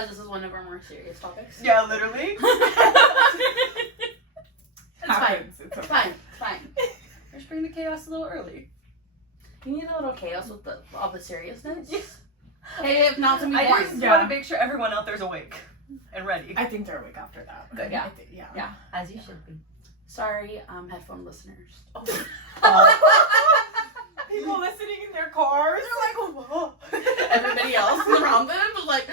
as this is one of our more serious topics. Yeah, literally. It's fine. It's fine. It's fine. We're just bringing the chaos a little early. You need a little chaos with all the seriousness. Yeah. Hey, if not to be I boring. just want to make sure everyone out there's awake and ready. I think they're awake after that. Good. Yeah. Yeah. As you should be. Sorry, headphone listeners. Oh. People listening in their cars. They're like, oh. Everybody else around them was like.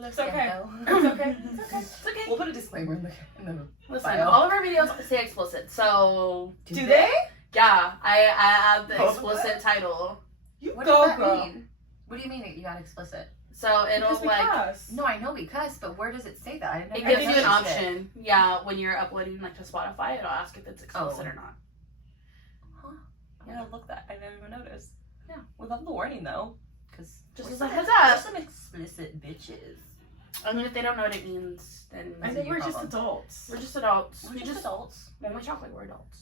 It's okay. It's okay. It's okay. We'll put a disclaimer in the Listen, bio. all of our videos say explicit, so Do they? yeah, I have the Both of explicit title, You What go, does that girl. mean? What do you mean that you got explicit? so it'll Because we like cuss. No, I know we cuss, but where does it say that? I it never gives you an noticed it. option. Yeah, when you're uploading like to Spotify, it'll ask if it's explicit or not. Huh? I'm gonna look that. I never even noticed. Yeah. We love the warning though, because Just we're as a some- heads we're up. some explicit bitches. I mean, if they don't know what it means, then I think we're just adults. we're just adults. We're We just just adults. when we talk like we're adults.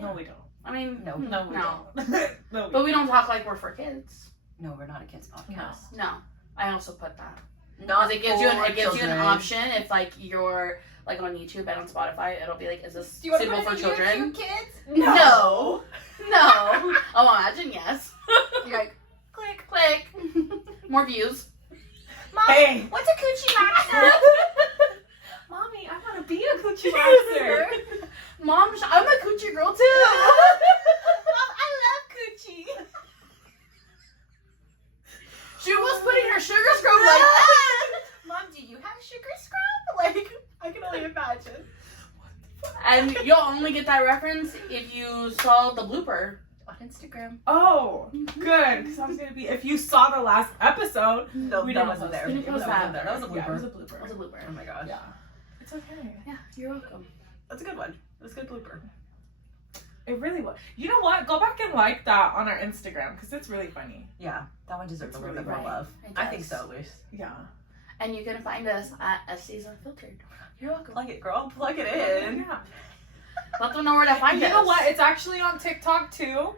No, we don't. I mean, No. No, we no, don't. No, we but we don't talk like we're for kids. No, we're not a kids podcast. No, I also put that. Not Because it gives you for an children. option if like you're like on YouTube and on Spotify, it'll be like, is this Do you want to suitable put for it in children? YouTube, kids? No. No. Oh, imagine yes. You're like, click. Click. More views. Mom, Hey. what's a coochie monster? Mommy, I want to be a coochie monster. Mom, I'm a coochie girl too. Mom, I love coochie. She was putting her sugar scrub like Mom, do you have sugar scrub? Like, I can only imagine. and you'll only get that reference if you saw the blooper. On Instagram. Oh, good. Because I was gonna be. If you saw the last episode, No, We that didn't wasn't post there. it. We didn't post That that. wasn't there. That was a blooper. yeah, it was a It was blooper. a blooper. Oh my gosh. Yeah, it's okay. Yeah, you're welcome. That's a good one. It was a good blooper. It really was. You know what? Go back and like that on our Instagram because it's really funny. Yeah, that one deserves It's a little really bit more right. love. It I think does. so, Luce. Yeah. And you can find us at Esties Unfiltered. You're welcome. Plug it, girl. Plug it in. Yeah. Let them know where to find You us. know what? It's actually on TikTok too,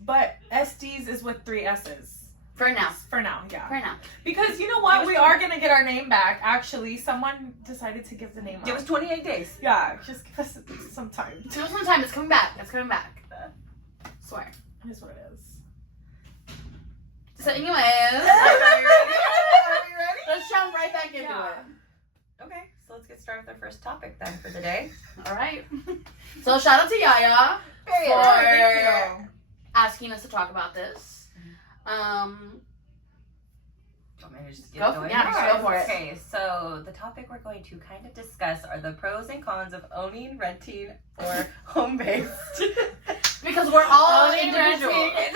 but Esties is with 3 S's. For now. For now, yeah. For now. Because you know what? We are gonna get our name back. Actually, someone decided to give the name Give up. us 28 days. Yeah, just give us some time. Give us some time. It's coming back. It's coming back. Swear. It is what it is. So, anyways, Are you ready? let's jump right back into Yeah. it. Okay, so let's get started with our first topic then for the day. All right. So, shout out to Yaya Period. For- Thank you. asking us to talk about this. Do you want me to just get Go- going? yeah, just go for it. Okay, so the topic we're going to kind of discuss are the pros and cons of owning, renting, or home-based. Because we're all Owning, individual. renting.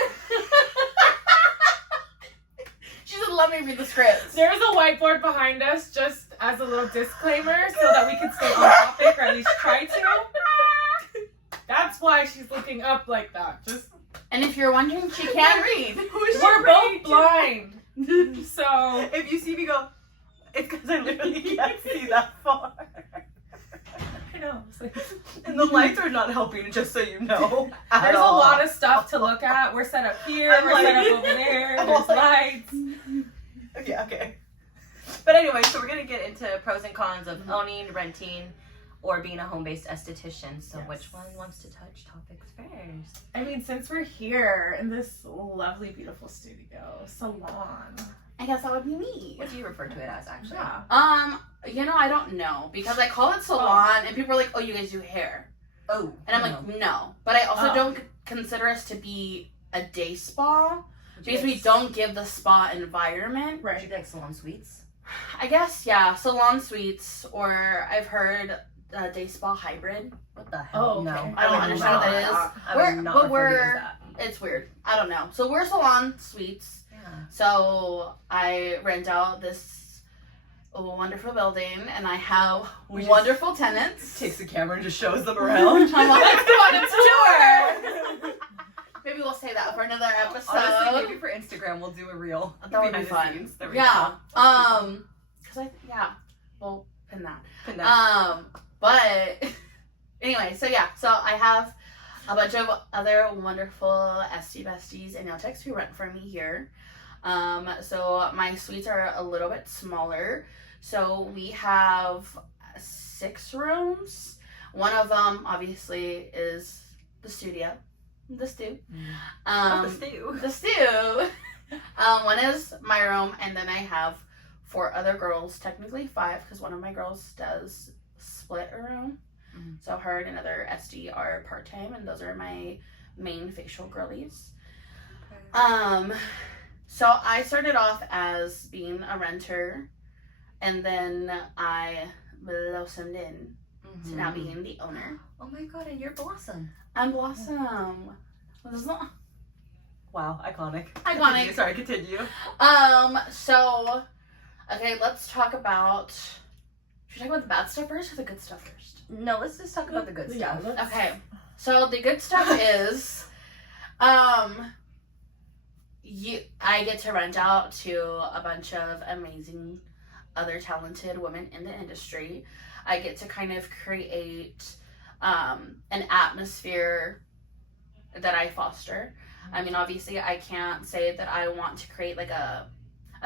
She said, let me read the scripts. There's a whiteboard behind us just as a little disclaimer so that we can stay on topic or at least try to. That's why she's looking up like that. Just And if you're wondering, she can't read. we're both blind. So If you see me go, it's because I literally can't see that far. I know. It's like, And the lights are not helping, just so you know. there's a lot of stuff to look at. We're set up here, I'm we're set like- up over there, I'm there's like- lights. Okay, okay. But anyway, so we're going to get into pros and cons of owning, renting, or being a home-based esthetician. So Yes. which one wants to touch topics first? I mean, since we're here in this lovely, beautiful studio, salon. I guess that would be me. What do you refer to it as, actually? Yeah. You know, I don't know. Because I call it salon, and people are like, oh, you guys do hair. Oh. And I'm like, no. But I also Oh. don't consider us to be a day spa. Would you Because we guys- don't give the spa environment. Would you Right. like salon suites? I guess, yeah. Salon suites, or I've heard day spa hybrid. What the hell? Oh, okay. No. I don't would understand what not- that is. I We're- would not but refer to it as we're- that. It's weird. I don't know. So we're salon suites. Yeah. So I rent out this wonderful building, and I have We just- wonderful tenants. Takes the camera and just shows them around. I'm like, let's go on a tour. Maybe we'll say that for another episode. Honestly, maybe for Instagram we'll do a reel. That would be behind the fun. scenes. There we Yeah. go. Cause we'll pin that. Pin that. But anyway, so yeah, so I have a bunch of other wonderful Estie besties and nail techs who rent for me here. So my suites are a little bit smaller. So we have 6 rooms. One of them obviously is the studio. The stew. The stew. The stew. One is my room, and then I have 4 other girls, technically 5, because one of my girls does split a room. Mm-hmm. So her and another SD are part-time, and those are my main facial girlies. Okay. So I started off as being a renter, and then I blossomed in to now being the owner. Oh my god, and you're Blossom. I'm Blossom. Wow, iconic. Iconic. Continue. So, okay, let's talk about, should we talk about the bad stuff first or the good stuff first? No, let's just talk about the good stuff. Okay, so the good stuff is, I get to rent out to a bunch of amazing other talented women in the industry. I get to kind of create an atmosphere that I foster. I mean, obviously, I can't say that I want to create like a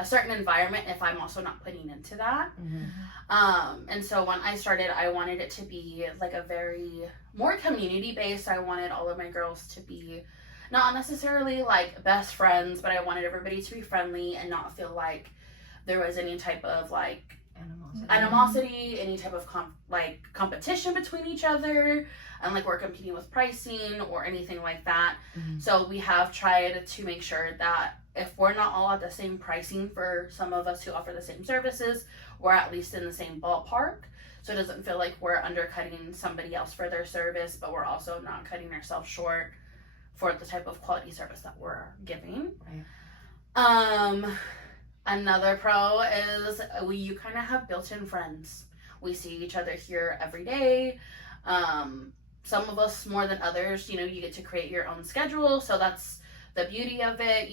certain environment if I'm also not putting into that. Mm-hmm. And so when I started, I wanted it to be like a very more community based. I wanted all of my girls to be not necessarily like best friends, but I wanted everybody to be friendly and not feel like there was any type of like animosity, any type of competition between each other, and like we're competing with pricing or anything like that. Mm-hmm. So we have tried to make sure that if we're not all at the same pricing for some of us who offer the same services, we're at least in the same ballpark. So it doesn't feel like we're undercutting somebody else for their service, but we're also not cutting ourselves short for the type of quality service that we're giving. Right. Another pro is you kind of have built-in friends. We see each other here every day. Some of us more than others, you get to create your own schedule. So that's the beauty of it.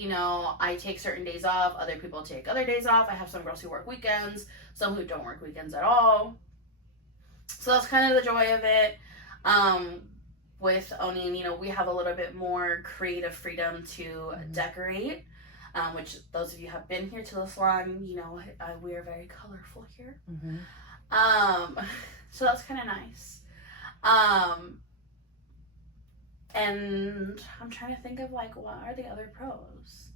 I take certain days off. Other people take other days off. I have some girls who work weekends, some who don't work weekends at all. So that's kind of the joy of it. With owning, we have a little bit more creative freedom to decorate. Which those of you who have been here to the salon, we are very colorful here. Mm-hmm. So that's kind of nice. And I'm trying to think of what are the other pros?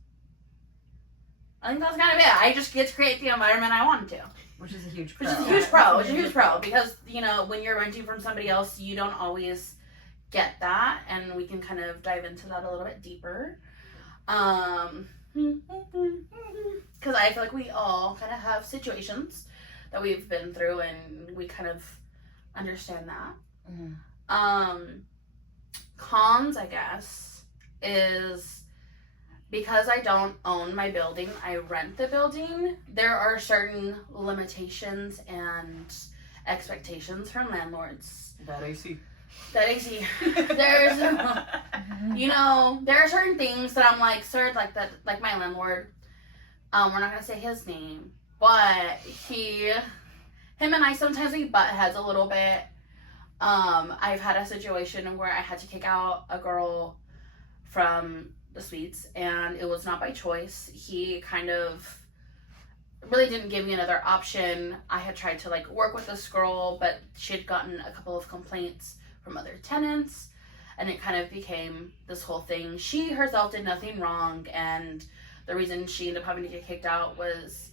I think that's kind of it. I just get to create the environment I want to. Which is a huge pro. Which is a huge pro because, when you're renting from somebody else, you don't always get that, and we can kind of dive into that a little bit deeper. Because I feel like we all kind of have situations that we've been through and we kind of understand that. Mm-hmm. Cons, I guess, is because I don't own my building, I rent the building. There are certain limitations and expectations from landlords. That AC. There's, there are certain things that I'm like, sir, like my landlord, we're not gonna say his name, but him and I sometimes we butt heads a little bit. I've had a situation where I had to kick out a girl from the suites, and it was not by choice. He kind of really didn't give me another option. I had tried to work with this girl, but she had gotten a couple of complaints from other tenants, and it kind of became this whole thing. She herself did nothing wrong, and the reason she ended up having to get kicked out was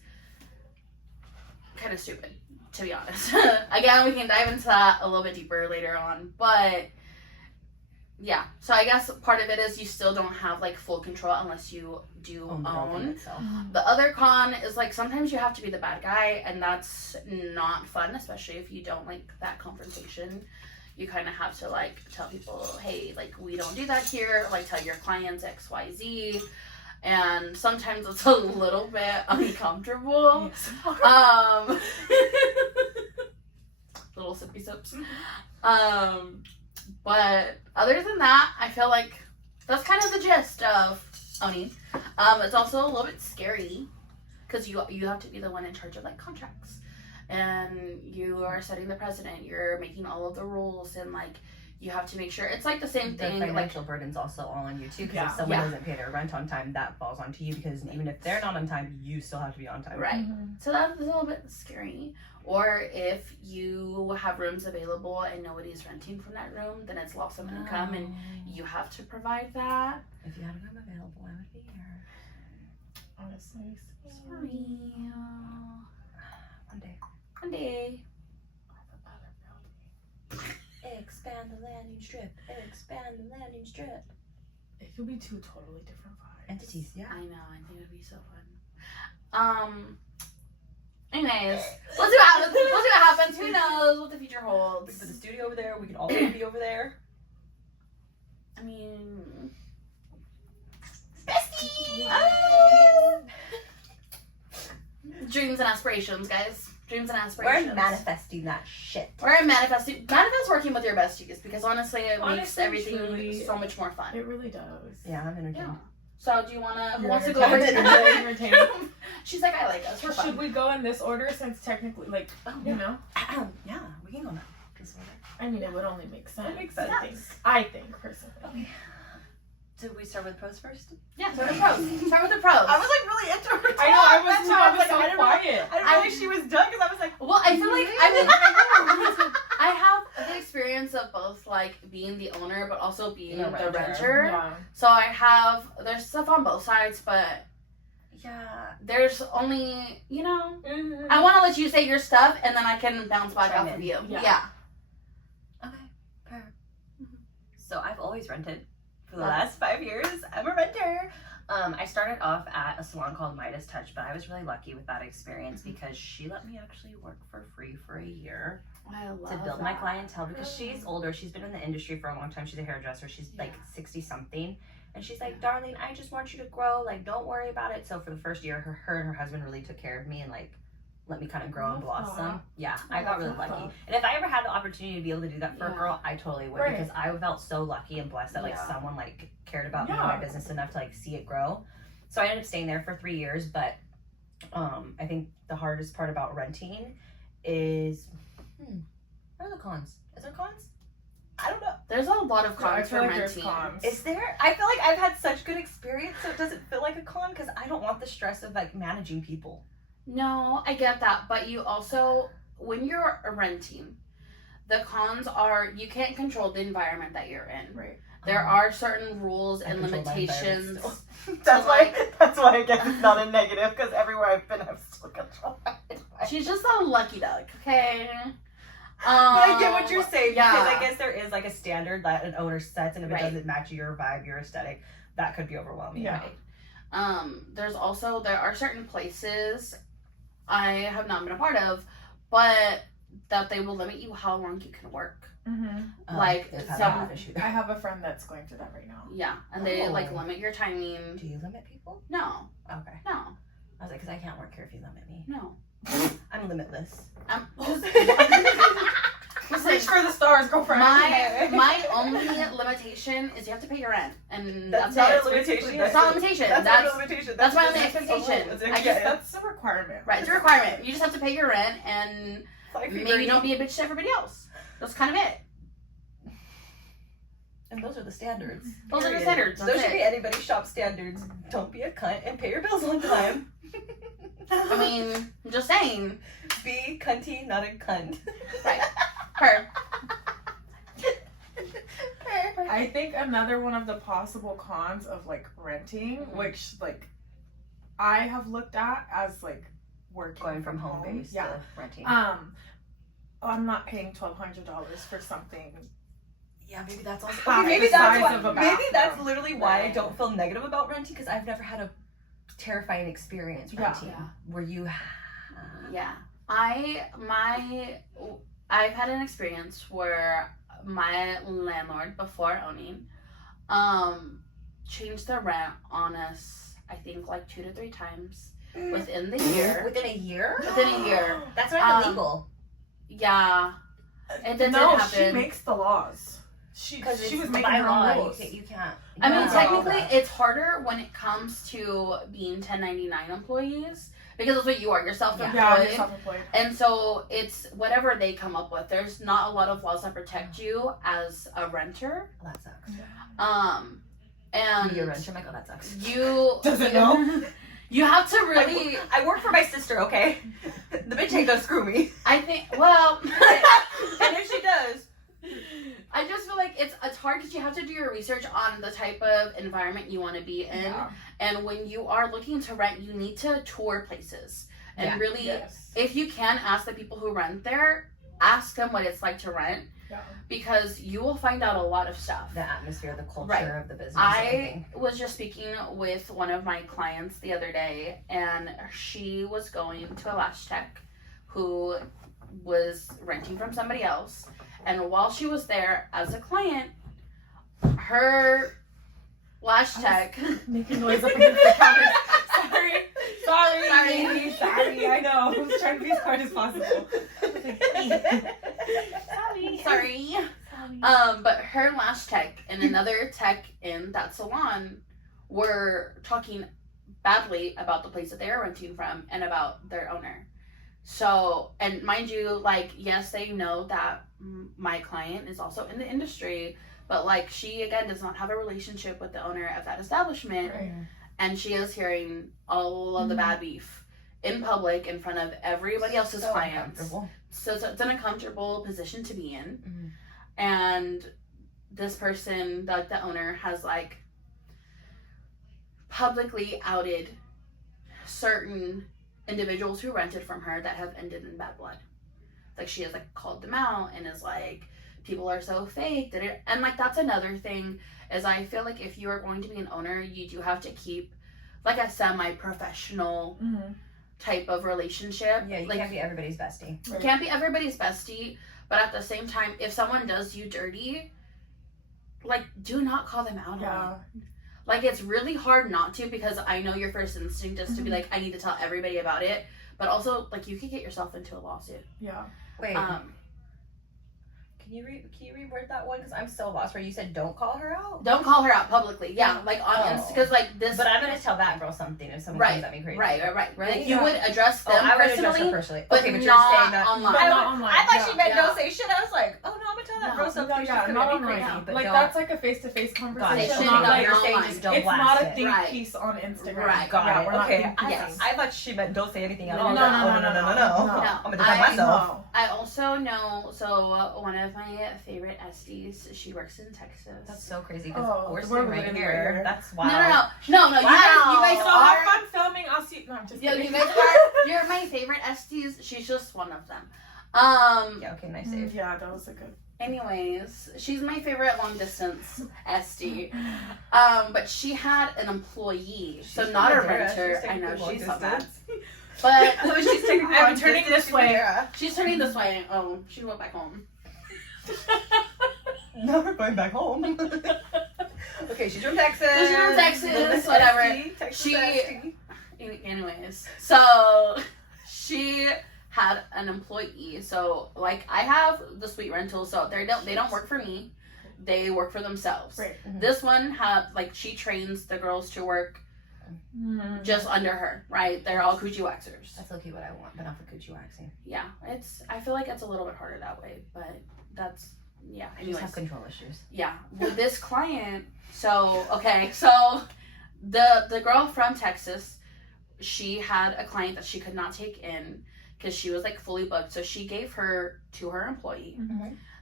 kind of stupid, to be honest. Again, we can dive into that a little bit deeper later on, but yeah. So I guess part of it is you still don't have full control unless you do own. The other con is sometimes you have to be the bad guy, and that's not fun, especially if you don't like that confrontation. You kind of have to tell people, hey, we don't do that here, tell your clients XYZ, and sometimes it's a little bit uncomfortable. Yes. Little sippy sips. But other than that, I feel like that's kind of the gist of owning. It's also a little bit scary because you have to be the one in charge of contracts. And you are setting the precedent, you're making all of the rules, and You have to make sure it's like the same The thing. financial burden's also all on you too, because if someone doesn't pay their rent on time, that falls onto you, because even if they're not on time, you still have to be on time. Right. So that's a little bit scary. Or if you have rooms available and nobody's renting from that room, then it's loss of income and you have to provide that. If you had a room available, I would be here. Honestly. Sorry. One day. One day. Expand the landing strip. Expand the landing strip. It could be two totally different vibes. Entities, yeah. I know. I think it would be so fun. Anyways, we'll see what happens. We'll see what happens. Who knows what the future We holds? can put the studio over there. We can all be over there. I mean, dreams and aspirations, guys. Dreams and aspirations. We're manifesting that shit. We're manifesting. Manifest working with your besties because honestly, it makes Honestly, everything truly, so much more fun. It really does. Yeah, I'm entertained. Yeah. So, do you wanna? Who You're wants to go first? entertained. She's like, I like us. We're fun. Should we go in this order since technically, like, you know? Yeah, we can go now. This order. I mean, it would only make sense. It makes sense. I think personally. Okay. Did we start with pros first? Yeah. Start with the pros. Start with the pros. I was like really into her. I know, I That's was why I was like, so I didn't know- quiet. I didn't realize she was done because I was like, Well, I feel like I have the experience of both, like being the owner, but also being The the renter. renter. Yeah. So there's stuff on both sides, but yeah. there's only, Mm-hmm. I want to let you say your stuff, and then I can bounce back Chime off in. of you. Yeah. Yeah. Okay. Fair. So I've always rented for the Yeah. last 5 years. I'm a renter. I started off at a salon called Midas Touch, but I was really lucky with that experience because she let me actually work for free for a year I love to build my clientele, because she's older. She's been in the industry for a long time. She's a hairdresser. She's like 60 something. And she's like, darling, I just want you to grow. Like, don't worry about it. So for the first year, her and her husband really took care of me and like let me kind of grow and blossom. that. Yeah, I got really love lucky. that. And if I ever had the opportunity to be able to do that for a Yeah. girl, I totally would, Right. because I felt so lucky and blessed that like Yeah. someone like cared about me and Yeah. my business enough to like see it grow. So I ended up staying there for 3 years, but I think the hardest part about renting is what are the cons? Is there cons? I don't know. There's a lot of I cons feel for like there's renting. cons. Is there? I feel like I've had such good experience, so it doesn't feel like a con, because I don't want the stress of like managing people. No, I get that, but you also, when you're renting, the cons are you can't control the environment that you're in. Right. There are certain rules I and control my limitations. environment That's why I guess it's not a negative, because everywhere I've been, I've still controlled my environment. She's just a lucky duck, okay? But I get what you're saying, yeah. because I guess there is like a standard that an owner sets, and if Right. it doesn't match your vibe, your aesthetic, that could be overwhelming. Yeah. There are certain places I have not been a part of, but that they will limit you how long you can work. Mm-hmm. Like, they've had some- that issue I there. have a friend that's going through that right now. Yeah, and they like Oh. limit your timing. Do you limit people? No, Okay. no, I was like, because I can't work here if you limit me. no. I'm limitless. Just, Reach for the stars, girlfriend. my only limitation is you have to pay your rent, and That's that's, not it. a limitation. That's not a limitation. That's That's not a limitation. that's my only just- expectation. it's I okay. just- That's a requirement. right. It's a requirement. You just have to pay your rent, and Like, maybe don't be a bitch to everybody else. That's kind of it. And those are the standards. Those are the Period. standards. Those That's should be it. anybody's shop standards. Don't be a cunt and pay your bills on time. I mean, I'm just saying. Be cunty, not a cunt. Right. Her. I think another one of the possible cons of like renting, Mhm. which like I have looked at as like working Going from home base Yeah. to renting. I'm not paying $1,200 for something. Yeah, maybe that's also. Half Okay, maybe the that's size why. of a Maybe that's bathroom. literally why I Right. don't feel negative about renting, because I've never had a terrifying experience Yeah. renting. Yeah. Where you. Yeah. I've had an experience where my landlord, before owning, changed the rent on us, I think like 2 to 3 times within the year. Within a year? Within a year. That's not Um, illegal. Yeah. And that No, did happen. she makes the laws. She Because was it's making by her law. rules. You can't. I mean, Yeah. technically, it's harder when it comes to being 1099 employees because that's what you are. You're self-employed. Yeah, you're self-employed. And so it's whatever they come up with. There's not a lot of laws that protect you as a renter. Well, that sucks. And Be a renter, I'm like, oh, that sucks. Doesn't know. You have to really. Like, I work for my sister, okay? The bitch ain't gonna screw me. I think. Well. And if she does. I just feel like it's hard because you have to do your research on the type of environment you want to be in, and when you are looking to rent, you need to tour places and really, if you can, ask the people who rent there, ask them what it's like to rent, because you will find out a lot of stuff. The atmosphere, the culture of the business. I was just speaking with one of my clients the other day, and she was going to a lash tech who was renting from somebody else. And while she was there as a client, her lash tech making noise up against the counter. Sorry. I know. I was trying to be as quiet as possible. Sorry. But her lash tech and another tech in that salon were talking badly about the place that they were renting from and about their owner. So, and mind you, like, yes, they know that my client is also in the industry, but like, she again does not have a relationship with the owner of that establishment, and she is hearing all of the bad beef in public in front of everybody else's clients. So it's an uncomfortable position to be in, and this person, like the owner, has like publicly outed certain individuals who rented from her that have ended in bad blood. Like, she has like called them out and is like, people are so fake. And like, that's another thing, is I feel like if you are going to be an owner, you do have to keep like a semi-professional type of relationship. Yeah, you can't be everybody's bestie. You can't be everybody's bestie, but at the same time, if someone does you dirty, like, do not call them out on it. Like, it's really hard not to, because I know your first instinct is to be like, I need to tell everybody about it. But also, like, you could get yourself into a lawsuit. Yeah. Wait. Can you reword that one? Because I'm still lost. Where you said don't call her out. Don't call her out publicly. Yeah, like on Insta, because like this. But I'm gonna tell that girl something if someone comes at me crazy. Right. Like, you would address them I would personally, address her personally. but Okay, but not you're saying that online. Not online. I thought she meant don't say shit. I was like, oh no, I'm gonna tell that No, girl something. Yeah, She's not gonna be online. crazy. But Like, don't. that's like a face-to-face conversation. Got it. Not No, like, you're saying just don't it's blast not a it. think Right. piece on Instagram. Right. Got Yeah, it. we're not Okay. thinking piece. I thought she meant don't say anything at all. No. I'm gonna defend myself. I also know, so one of my favorite Esties, she works in Texas. That's so crazy because we're we're right living here. right That's No. wild. You guys So are. have fun filming. I'll see. No, I'm just Yeah, kidding. you guys are. You're my favorite Esties. She's just one of them. Yeah. Okay. Nice save. Yeah, that was a good. Anyways, she's my favorite long distance Estie. But she had an employee, so not a renter. I know she's so bad. But She's taking I'm turning this way. she's turning this way. Oh, she went back home. No, we're going back home. Okay, she's from Texas. She's from Texas, whatever. Anyways, so she had an employee. So like, I have the suite rental, so they don't work for me. They work for themselves. Right. This one had, like, she trains the girls to work just under her, right? They're all coochie waxers. That's okay what I want, but not for coochie waxing. Yeah, I feel like it's a little bit harder that way, but that's, yeah. I just have control issues. Yeah, with this client, so the girl from Texas, she had a client that she could not take in because she was like fully booked, so she gave her to her employee.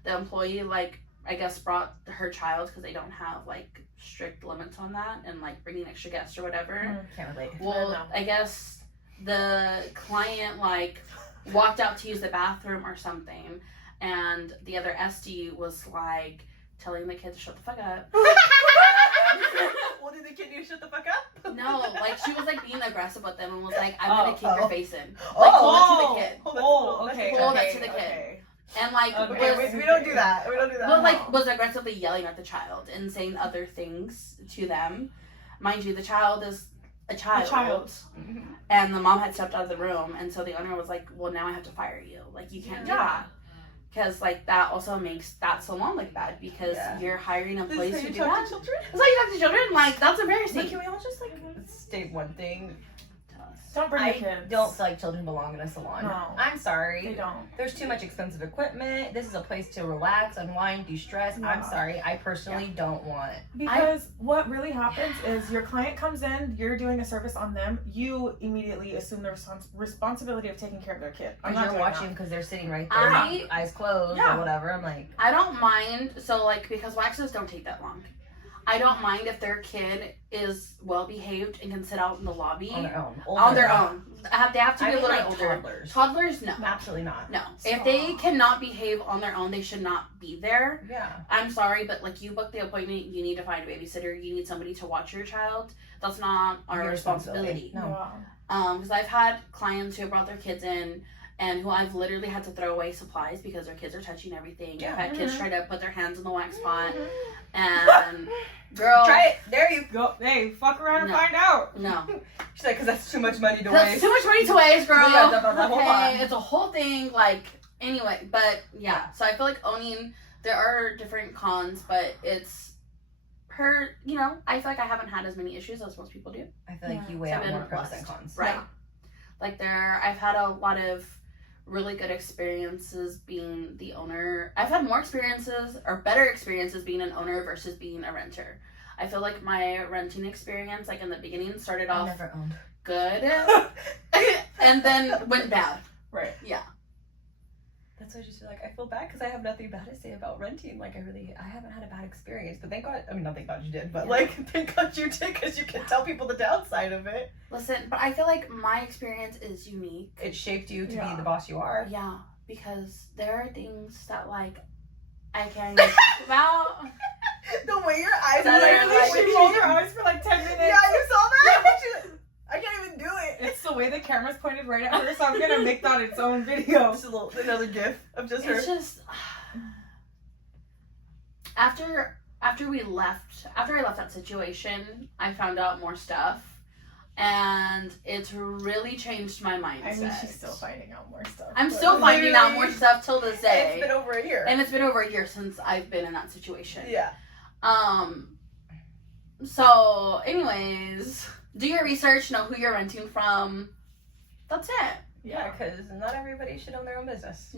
The employee, like, I guess brought her child because they don't have like strict limits on that and like bringing extra guests or whatever. Can't relate. Well, I guess the client like walked out to use the bathroom or something, and the other Estie was like telling the kid to shut the fuck up. Well, did the kid need to shut the fuck up? No, like, she was like being aggressive with them and was like, I'm gonna kick your face in. Like, Oh. told it to the kid. Okay. Told that to the kid. And like, We don't do that. We don't do that. But like, was aggressively yelling at the child and saying other things to them. Mind you, the child is a child. And the mom had stepped out of the room, and so the owner was like, well, now I have to fire you. Like, you can't do that. Because like, that also makes that salon look bad, because you're hiring employees who do that. It's like you talk to children. Like, that's a very But can we all just like state one thing? Don't bring the I kids. don't feel like children belong in a salon. No. I'm sorry. They don't. There's too much expensive equipment. This is a place to relax, unwind, de-stress. Yeah. I'm sorry. I personally don't want it. Because what really happens is your client comes in, you're doing a service on them, you immediately assume the responsibility of taking care of their kid. I'm not Because you're doing watching that. because they're sitting right there, eyes closed Yeah. or whatever. I'm like, I don't mind. So like, because waxes don't take that long. I don't mind if their kid is well behaved and can sit out in the lobby on their own. on their own. They have to be I a mean, little like older. toddlers. Toddlers, no. Absolutely not. No. If they cannot behave on their own, they should not be there. Yeah. I'm sorry, but like, you booked the appointment, you need to find a babysitter, you need somebody to watch your child. That's not our Your responsibility. No. Because I've had clients who have brought their kids in and who I've literally had to throw away supplies because their kids are touching everything. Yeah. I've had kids try to put their hands in the wax pot, and girl, Try it. There you Go, hey, fuck around and No. find out. no, She's like, because that's too much money to that's waste. too much money to waste, girl. Yeah, the whole lot. Okay, it's a whole thing. Like, anyway, but yeah. So I feel like owning, there are different cons, but it's per, I feel like I haven't had as many issues as most people do. I feel like Yeah. you weigh So out I've more been pros blessed. than cons. Right. Yeah. Like, I've had a lot of really good experiences being the owner. I've had more experiences or better experiences being an owner versus being a renter. I feel like my renting experience, like in the beginning, started I off never owned. good and then went bad. Right. Yeah. That's why I just feel like I feel bad because I have nothing bad to say about renting. Like I haven't had a bad experience. But thank God, I mean, not thank God you did, but Yeah. like thank God you did because you can tell people the downside of it. Listen, but I feel like my experience is unique. It shaped you to Yeah. be the boss you are. Yeah, because there are things that like I can't even talk about. The way your eyes That are are, like, She rolled her eyes for like 10 minutes. Yeah, you saw that? She's like, I can't even do it. It's the way the camera's pointed right at her, so I'm gonna make that its own video. Just another gif of just her. It's just after I left that situation, I found out more stuff, and it's really changed my mindset. I mean, she's still finding out more stuff. I'm but- still finding out more Literally. stuff till this day. It's been over a year. And it's been over a year since I've been in that situation. Yeah. So, anyways, do your research, know who you're renting from. That's it. Yeah, because not everybody should own their own business.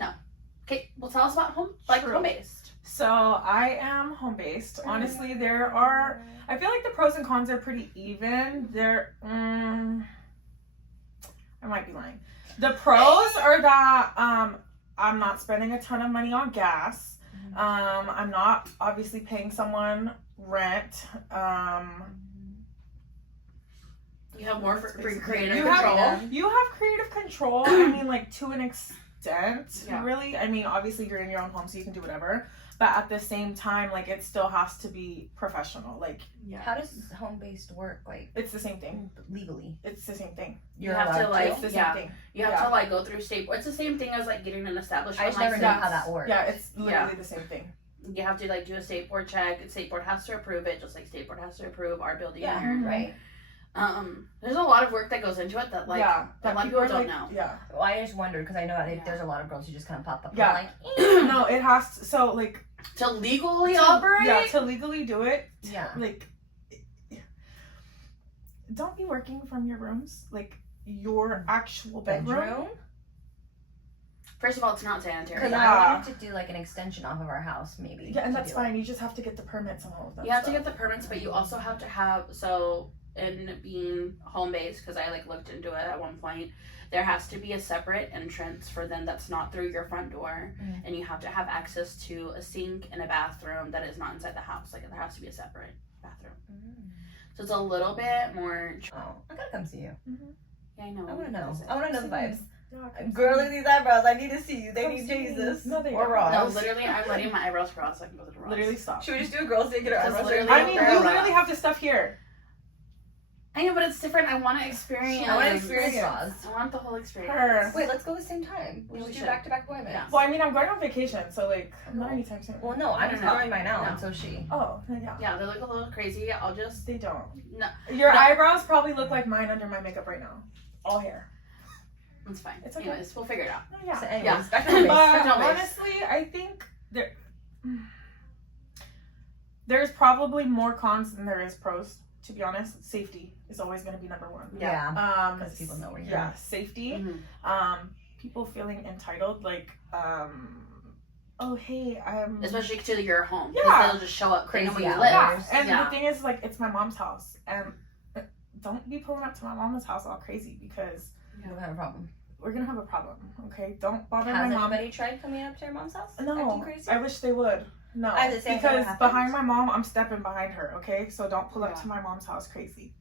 Okay, well, tell us about home True. based. So I am home based. Honestly, I feel like the pros and cons are pretty even. I might be lying. The pros are that I'm not spending a ton of money on gas. I'm not obviously paying someone rent. You have more free You creative have- control. You have creative control. I mean, like, to an extent, Yeah. really. I mean, obviously you're in your own home, so you can do whatever. But at the same time, like, it still has to be professional. Like, Yeah. How does home-based work, like, it's the same thing. legally? It's the same thing. You have to, allowed like, It's the yeah. same thing. You have to like go through state. It's the same thing as like getting an I establishment just never license. know how that works. Yeah, it's literally the same thing. You have to like do a state board check. State board has to approve it, just like state board has to approve our building Yeah, here. right. There's a lot of work that goes into it that like yeah, a lot of people don't know. Yeah. Well, I just wondered because I know that Yeah. there's a lot of girls who just kind of pop up. Yeah. And like, No, it has to, so, like, To legally to- operate. Yeah, to legally do it, yeah. like, don't be working from your rooms. Like, your actual bedroom. First of all, it's not sanitary. Because Yeah. I wanted to do like an extension off of our house, maybe. Yeah, and to that's be like- fine. You just have to get the permits and all of that. You have to get the permits, but you also have to have, so in being home based, because I like looked into it at one point, there has to be a separate entrance for them that's not through your front door, Mhm. and you have to have access to a sink and a bathroom that is not inside the house. Like, there has to be a separate bathroom. So it's a little bit more. Oh, I gotta come see you. Yeah, I know. I wanna know. I wanna know the vibes. Yeah, Girl, look at these eyebrows. I need to see you. They Come need see me. Jesus. No, they or don't. Ross. No, literally, I'm letting my eyebrows cross so I can go to the Ross. Literally stop. Should we just do a girls' day? Get our Because eyebrows literally- done? I mean, Fair you enough. literally have the stuff here. I know, but it's different. I want to experience. I want to experience Ross. I want the whole experience. Her. Wait, let's go the same time. We'll Yeah, we just do should. back-to-back appointments. Yeah. Well, I mean, I'm going on vacation, so, like, not anytime soon. Well, no, I'm No, just no, no. going by now, No. and so she. Oh, yeah. Yeah, they look a little crazy. I'll just They don't. no. Your No. eyebrows probably look like mine under my makeup right now. All hair. It's fine. It's okay. Anyways, we'll figure it out. Oh, yeah. So anyways, Yeah. back to the base. But Don't waste. honestly, I think there's probably more cons than there is pros. to be honest, safety is always going to be number one. Yeah. Because people know where you're Yeah, at. safety. Mm-hmm. People feeling entitled, like, oh, hey, I'm... Especially to your home. Yeah. They'll just show up Crazy crazy when you hours. live. Yeah, and Yeah. the thing is, like, it's my mom's house, and don't be pulling up to my mom's house all crazy, because We're gonna have a problem. we're gonna have a problem, okay? Don't bother Has my mom. anybody tried coming up to your mom's house? No, Acting crazy? I wish they would. No, I was gonna say, is that what because happens? behind my mom, I'm stepping behind her, okay? So don't pull up Yeah. to my mom's house crazy.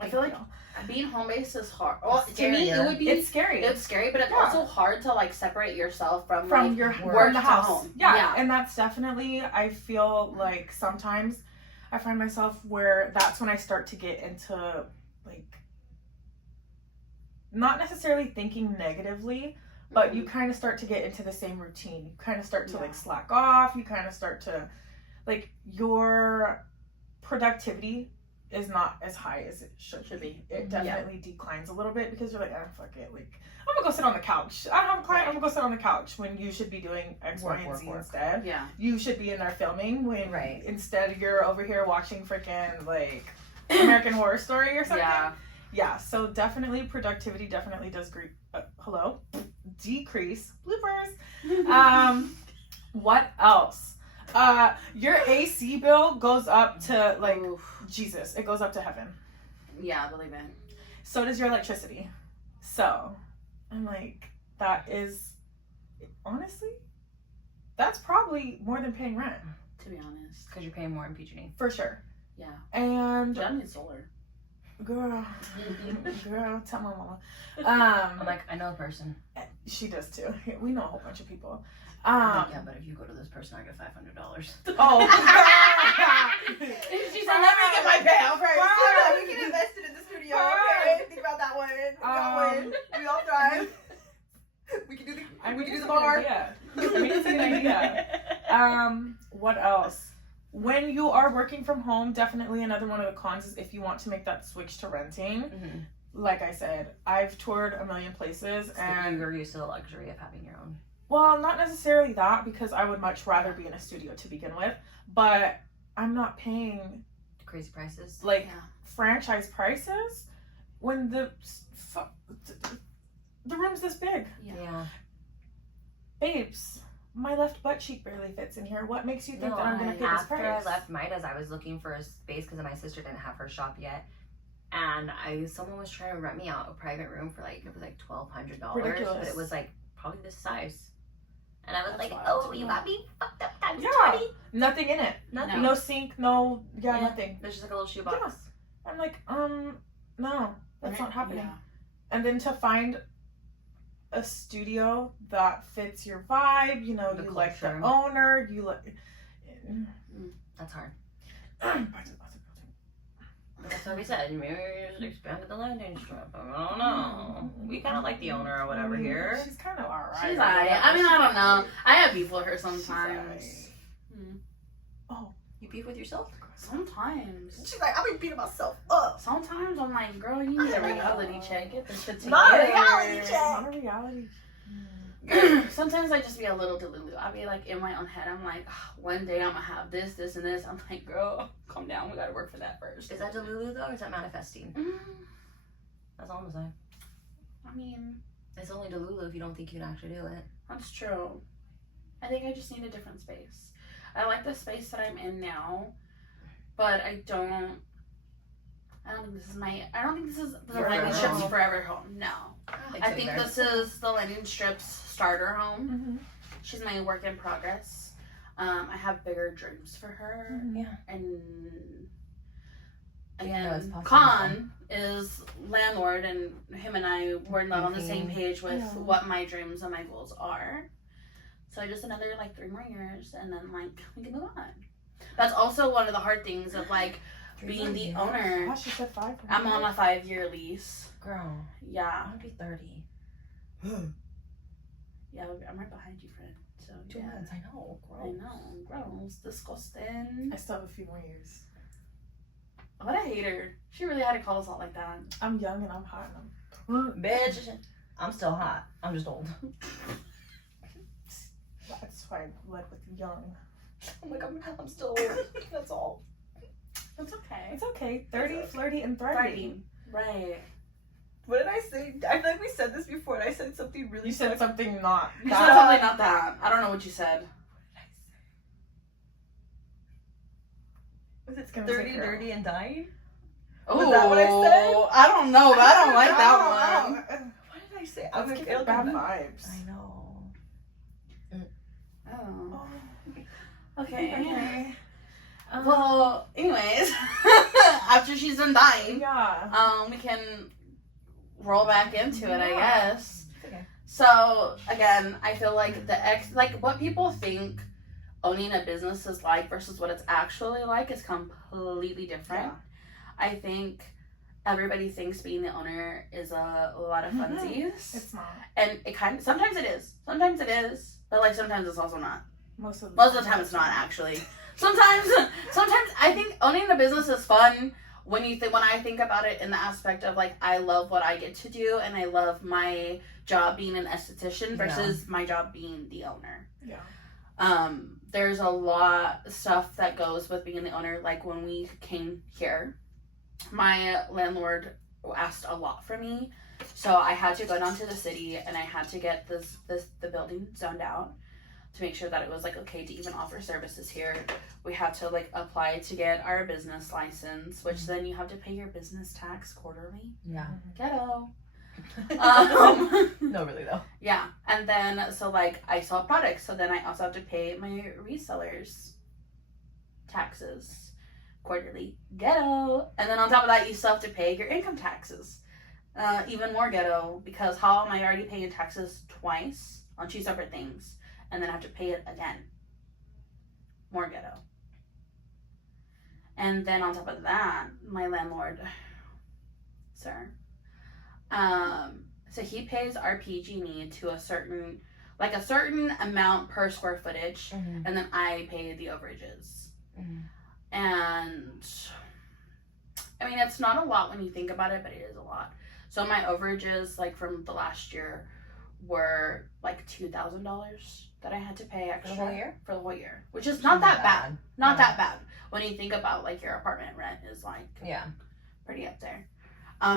I feel like Thank being home based is hard. Well, It's to me, it scarier. would you. be. It's scary. It's scary, but it's Yeah. also hard to like separate yourself from like, your work from the to house. home. Yeah, Yeah. and that's definitely, I feel like sometimes I find myself where that's when I start to get into like not necessarily thinking negatively, but you kind of start to get into the same routine. You kind of start to Yeah. like slack off. You kind of start to like your productivity is not as high as it should be. It definitely declines a little bit because you're like, oh, fuck it. Like, I'm gonna go sit on the couch. I don't have a client. I'm gonna go sit on the couch when you should be doing X, Work, Y, and Z work. instead. Yeah. You should be in there filming when Right. instead you're over here watching freaking like American Horror Story or something. Yeah. Yeah. So definitely productivity definitely does decrease. Bloopers. What else? Your AC bill goes up to like Oof. Jesus. It goes up to heaven. Yeah, I believe it. So does your electricity. So I'm like, that is honestly, that's probably more than paying rent To be honest. Because you're paying more in PG&E. for sure. Yeah. And John needs solar. girl, tell my mama. I'm like, I know a person. She does too. We know a whole bunch of people. I'm like, yeah, but if you go to this person, I get $500. Oh. She said, let me get my payout first. Wow. We can invest it in the studio. Wow. Okay, think about that one. That one. We all thrive. We can do the. I we can do it's the a good bar. idea. I mean, it's a good idea. What else? When you are working from home, definitely another one of the cons is if you want to make that switch to renting. Mm-hmm. Like I said, I've toured a million places, and you're used to the luxury of having your own. well, not necessarily that, because I would much rather be in a studio to begin with, but I'm not paying Crazy prices. like Yeah. franchise prices when the room's this big. Yeah. Babes, my left butt cheek barely fits in here. What makes you think No, that I'm gonna pay this after price? I left Midas, I was looking for a space because my sister didn't have her shop yet, and someone was trying to rent me out a private room for like, it was like $1,200, Ridiculous. but it was like probably this size, and I was That's like, wild. oh, you got me fucked up times Yeah. 20. Nothing in it. Nothing. No sink, no, Yeah. nothing. There's just like a little shoebox. Yeah. I'm like, no, that's not happening. Yeah. And then to find a studio that fits your vibe, you know, The you like the culture. owner, you like. That's hard. That's That's what we said. Maybe we just expanded the landing strip. I don't know. We kind of like the owner or whatever here. She's kind of alright. She's alright. I mean, I don't know. I have beef with her She's sometimes. alright. You beef with yourself? Sometimes. She's like, I've been beating myself up. Sometimes I'm like, girl, you need a reality check. Get this shit together. Not a reality check. Not a reality. Sometimes I just be a little delulu. I'll be like in my own head. I'm like, "Oh, one day I'm gonna have this, this, and this. I'm like, girl, calm down. We gotta work for that first. Is that Delulu though, or is that manifesting? That's all I'm saying. I mean, It's only Delulu if you don't think you can actually do it. that's true. I think I just need a different space. I like the space that I'm in now, but I don't think this is the Your landing forever strips home. forever home. No. I think so this is the landing strips starter home. Mm-hmm. She's my work in progress. I have bigger dreams for her. Yeah. And Yeah, no, it's again, possible. Khan is landlord, and him and I were not on the same Mhm. page with Yeah. what my dreams and my goals are. So just another like 3 more years, and then like we can move on. That's also one of the hard things of like being the owner. Gosh, she said 5. I'm on a 5-year lease. Girl, Yeah, I'm gonna be 30. yeah, I'm right behind you, friend. So 2 yeah, months, I know. I know, gross, disgusting. I still have a few more years. What a hater. She really had to call us out like that. I'm young and I'm hot. And Bitch, I'm still hot. I'm just old. that's why I led with young. I'm like, I'm still old. That's all. It's okay. It's okay. 30, flirty, and thriving. Right. What did I say? I feel like we said this before, and I said something really. You said something not. You that. said something not that. I don't know what you said. Was it Gonna say 30, girl. dirty, and dying? Oh, Was that what I said? I don't know, but I don't like that one. What did I say? Let's give it bad vibes. I know. Oh. Okay. Okay. Well, anyways, after she's done dying, Yeah. we can roll back into it, I Yeah. guess. Okay. So again, I feel like what people think owning a business is like versus what it's actually like is completely different. I think everybody thinks being the owner is a lot of funsies, It's not. and it sometimes it is, but like sometimes it's also not. Most of Most of the time, it's not actually. Sometimes I think owning a business is fun when I think about it in the aspect of like I love what I get to do and I love my job being an esthetician versus my job being the owner. Yeah. There's a lot of stuff that goes with being the owner. Like when we came here, my landlord asked a lot from me, so I had to go down to the city and I had to get the building zoned out to make sure that it was like okay to even offer services here. We had to like apply to get our business license, which then you have to pay your business tax quarterly. Yeah. Ghetto. No, really though. Yeah, and then so like I sell products, so then I also have to pay my resellers taxes quarterly. Ghetto. And then on top of that, you still have to pay your income taxes. Even more ghetto, because how am I already paying taxes twice on two separate things, and then I have to pay it again? More ghetto. And then on top of that, my landlord, sir, so he pays our PG&E to a certain amount per square footage, and then I pay the overages. And I mean, it's not a lot when you think about it, but it is a lot. So my overages, like from the last year, were like $2,000 that I had to pay extra For the whole year? For the whole year, which is not that bad. Not that bad when you think about like your apartment rent is like pretty up there.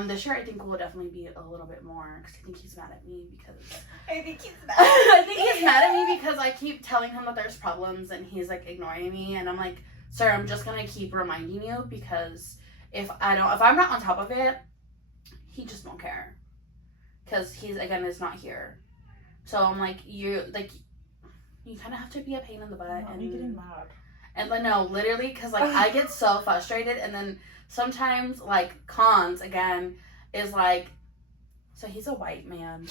This year I think will definitely be a little bit more because I think he's mad at me because I think he's mad. I think he's mad at me because I keep telling him that there's problems and he's like ignoring me, and I'm like, sir, I'm just gonna keep reminding you because if I'm not on top of it, he just won't care because he's again is not here. So I'm like, you kind of have to be a pain in the butt. And me getting mad. And like, no, literally, because like I get so frustrated, and then sometimes like cons again is like, so he's a white man,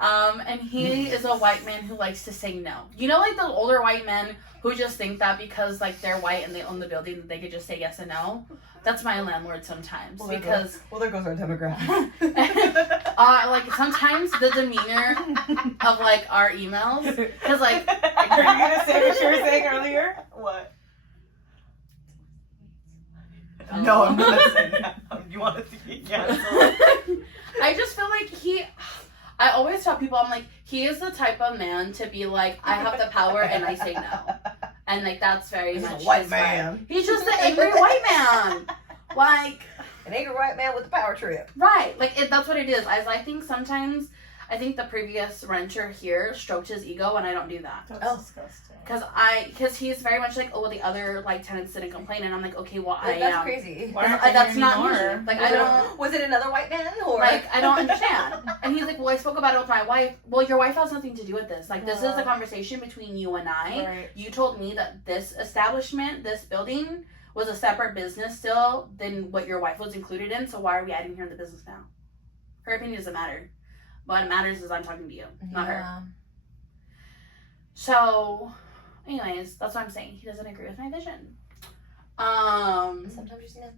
and he is a white man who likes to say no. You know, like the older white men who just think that because like they're white and they own the building that they could just say yes and no. That's my landlord sometimes because there goes our demographic. like sometimes the demeanor of like our emails, because like Are you gonna say what you were saying earlier? What? No, I'm not saying that. You want to see canceled? I just feel like I always tell people, I'm like, he is the type of man to be like, I have the power and I say no. And like, that's very He's much a white his man. vibe. He's just an angry white man. Like, An angry white man with a power trip. right. Like, that's what it is. I think sometimes, the previous renter here stroked his ego and I don't do that. That's disgusting. Because he's very much like, oh, well, the other like tenants didn't complain, and I'm like, okay, well, I That's am. crazy. Why aren't they That's here not me. anymore? Like, I don't. Was it another white man or Like, I don't understand. And he's like, well, I spoke about it with my wife. Well, your wife has nothing to do with this. Like, this is a conversation between you and I. Right. You told me that this establishment, this building, was a separate business still than what your wife was included in. So why are we adding her in the business now? Her opinion doesn't matter. What matters is I'm talking to you, not her. So, anyways, that's what I'm saying. He doesn't agree with my vision. Sometimes you just need to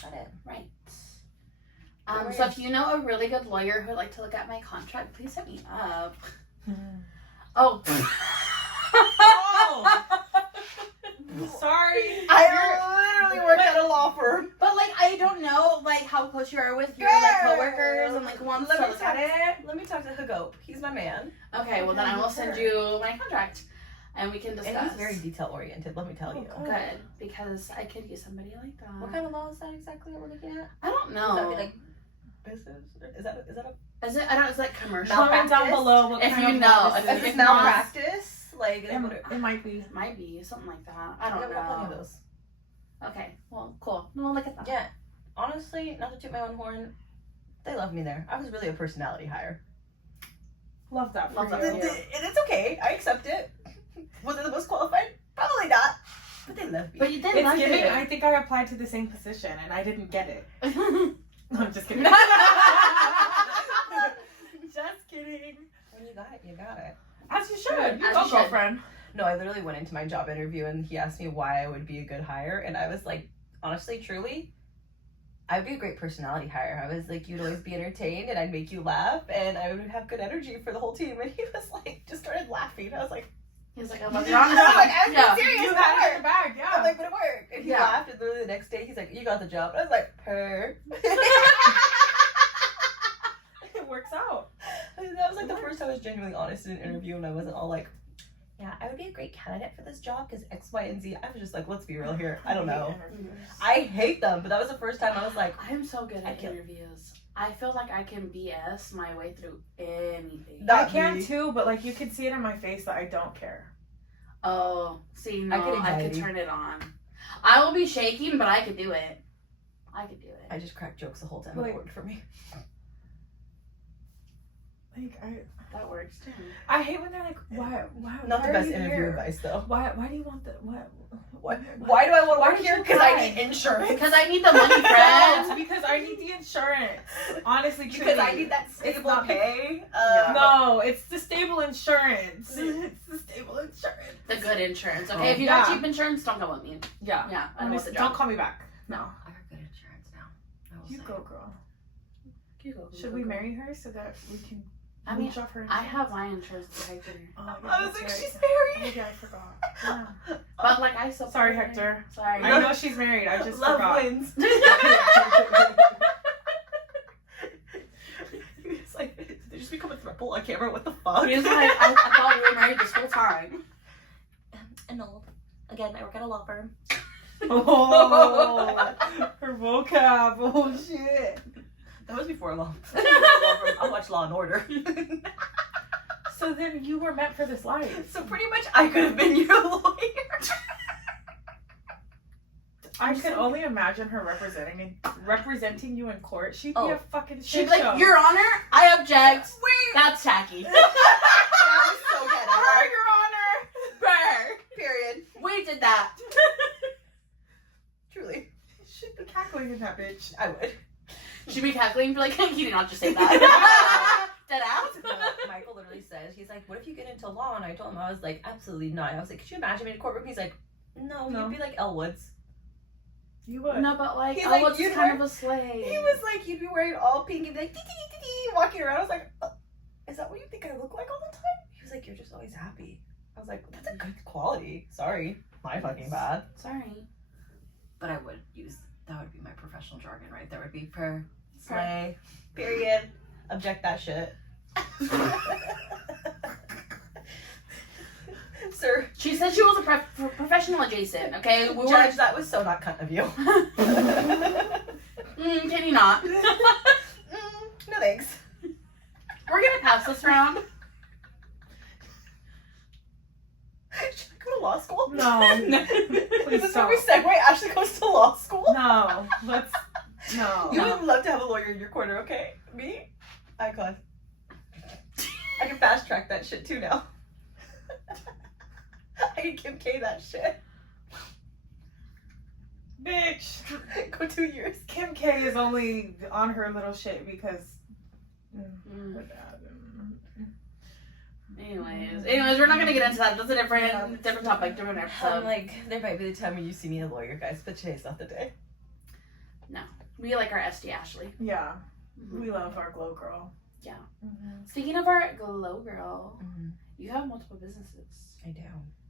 cut it. Right. So if you know a really good lawyer who would like to look at my contract, please hit me up. Oh. Sorry. I literally work at a law firm. But like, I don't know like how close you are with your like coworkers and like who wants to look at it. Let me talk to Hagope. He's my man. Okay, well then I will send you my contract. and we can discuss. And he's very detail oriented, let me tell you. Oh, good, because I could use somebody like that. What kind of law is that exactly that we're looking at? I don't Would that know. be like business? Is that a Is it? I don't. It's like commercial. Comment down Malpractice? below what If kind you of know, law if this is you this know- malpractice? Like It might be. Might be something like that. I don't we got plenty of know. those. Okay. Well, cool. We'll look at that. Yeah. Honestly, not to toot my own horn, they love me there. I was really a personality hire. Love that for Love that you. for you. And it's okay. I accept it. Was it the most qualified? Probably not. But they love me. But you did It's like giving. it. I think I applied to the same position and I didn't get it. No, I'm just kidding. Just kidding. When you got it, you got it. As you should. You As go, you should. girlfriend. No, I literally went into my job interview and he asked me why I would be a good hire. And I was like, honestly, truly, I'd be a great personality hire. I was like, you'd always be entertained and I'd make you laugh and I would have good energy for the whole team. And he was like, just started laughing. I was like, He's like, I love I your was honesty. like, I'm Yeah. serious. You It had it in worked. the bag, I'm yeah. like, but it worked. And he Yeah. laughed. And literally the next day, he's like, you got the job. And I was like, purr. It works out. And that was like the first time I was genuinely honest in an interview and I wasn't all like, yeah, I would be a great candidate for this job because X, Y, and Z. I was just like, let's be real here. I don't know. I hate them, but that was the first time I was like, I am so good I at can't- interviews. I feel like I can BS my way through anything. That- I Not can me. too, but like you could see it in my face that I don't care. Oh, see, no, I get I could anxiety. turn it on. I will be shaking, but I could do it. I could do it. I just crack jokes the whole time. Like- It worked for me. Like That works too. I hate when they're like, why Not why the are best you interview here? advice though. Why do you want the what? Why do I want to Why work did here? you Because I apply? need insurance. Because I need the money, Friends, friend. because I need the insurance. Honestly, Because I truly. need that It's stable not- pay. No, it's the stable insurance. It's the stable insurance. The good insurance. Okay, Oh, if you got yeah. cheap insurance, don't go with me. Yeah. Yeah, I don't want Honestly, the don't job. call me back. No. I got good insurance now. I will You say. go, girl. You go, Should go, we go. marry her so that we can I mean, leech off her I insurance? have my insurance to Hector. Oh, yeah, I was that's like, right. she's Oh, married. yeah, I forgot. Yeah. But like I still. Sorry, Hector. Sorry. I know she's married. I just Love forgot. wins. It's like, did they just become a throuple on camera? What the fuck? He was like, I thought we were married this whole time. Annulled. Again, I work at a law firm. Oh, her vocab. Oh, shit. That was before law. I watched Law and Order. So then you were meant for this life. So pretty much I could have been your lawyer. I could only imagine her representing you in court. She'd be Oh. a fucking She'd shit be like, show. Your Honor, I object. Wait. That's tacky. That was so ghetto. Your Honor. Brr. Period. We did that. Truly. She'd be cackling in that bitch. I would. She'd be cackling and be like, you did not just say that. Dead out. Michael literally says, he's like, what if you get into law? And I told him, I was like, absolutely not. I was like, could you imagine me in a courtroom? He's like, no, No. you'd be like Elle Woods. You would. No, but like, He's oh, like, what's you'd kind wear- of a slave. He was like, you'd be wearing all pink and be like, walking around. I was like, is that what you think I look like all the time? He was like, you're just always happy. I was like, that's a good quality. Sorry. My fucking bad. Sorry. But I would use, that would be my professional jargon, right? That would be per, slay, period, object that shit. Sir, She said she was a professional adjacent, okay? We Judge, that was so not kind of you. Can you not? No thanks. We're gonna pass this round. Should I go to law school? No. Is Please this don't. where we segue? Ashley goes to law school? No. Let's. No. You would love to have a lawyer in your corner, okay? Me? Icon. I can fast track that shit too now. I can Kim K that shit. Bitch. Go 2 years. Kim K is only on her little shit because. Anyways, we're not gonna get into that. That's a different topic, different I'm episode. like, there might be the time when you see me a lawyer, guys, but today's not the day. We like our SD Ashley. Yeah. We love our glow girl. Yeah. Mm-hmm. Speaking of our glow girl, you have multiple businesses. I do.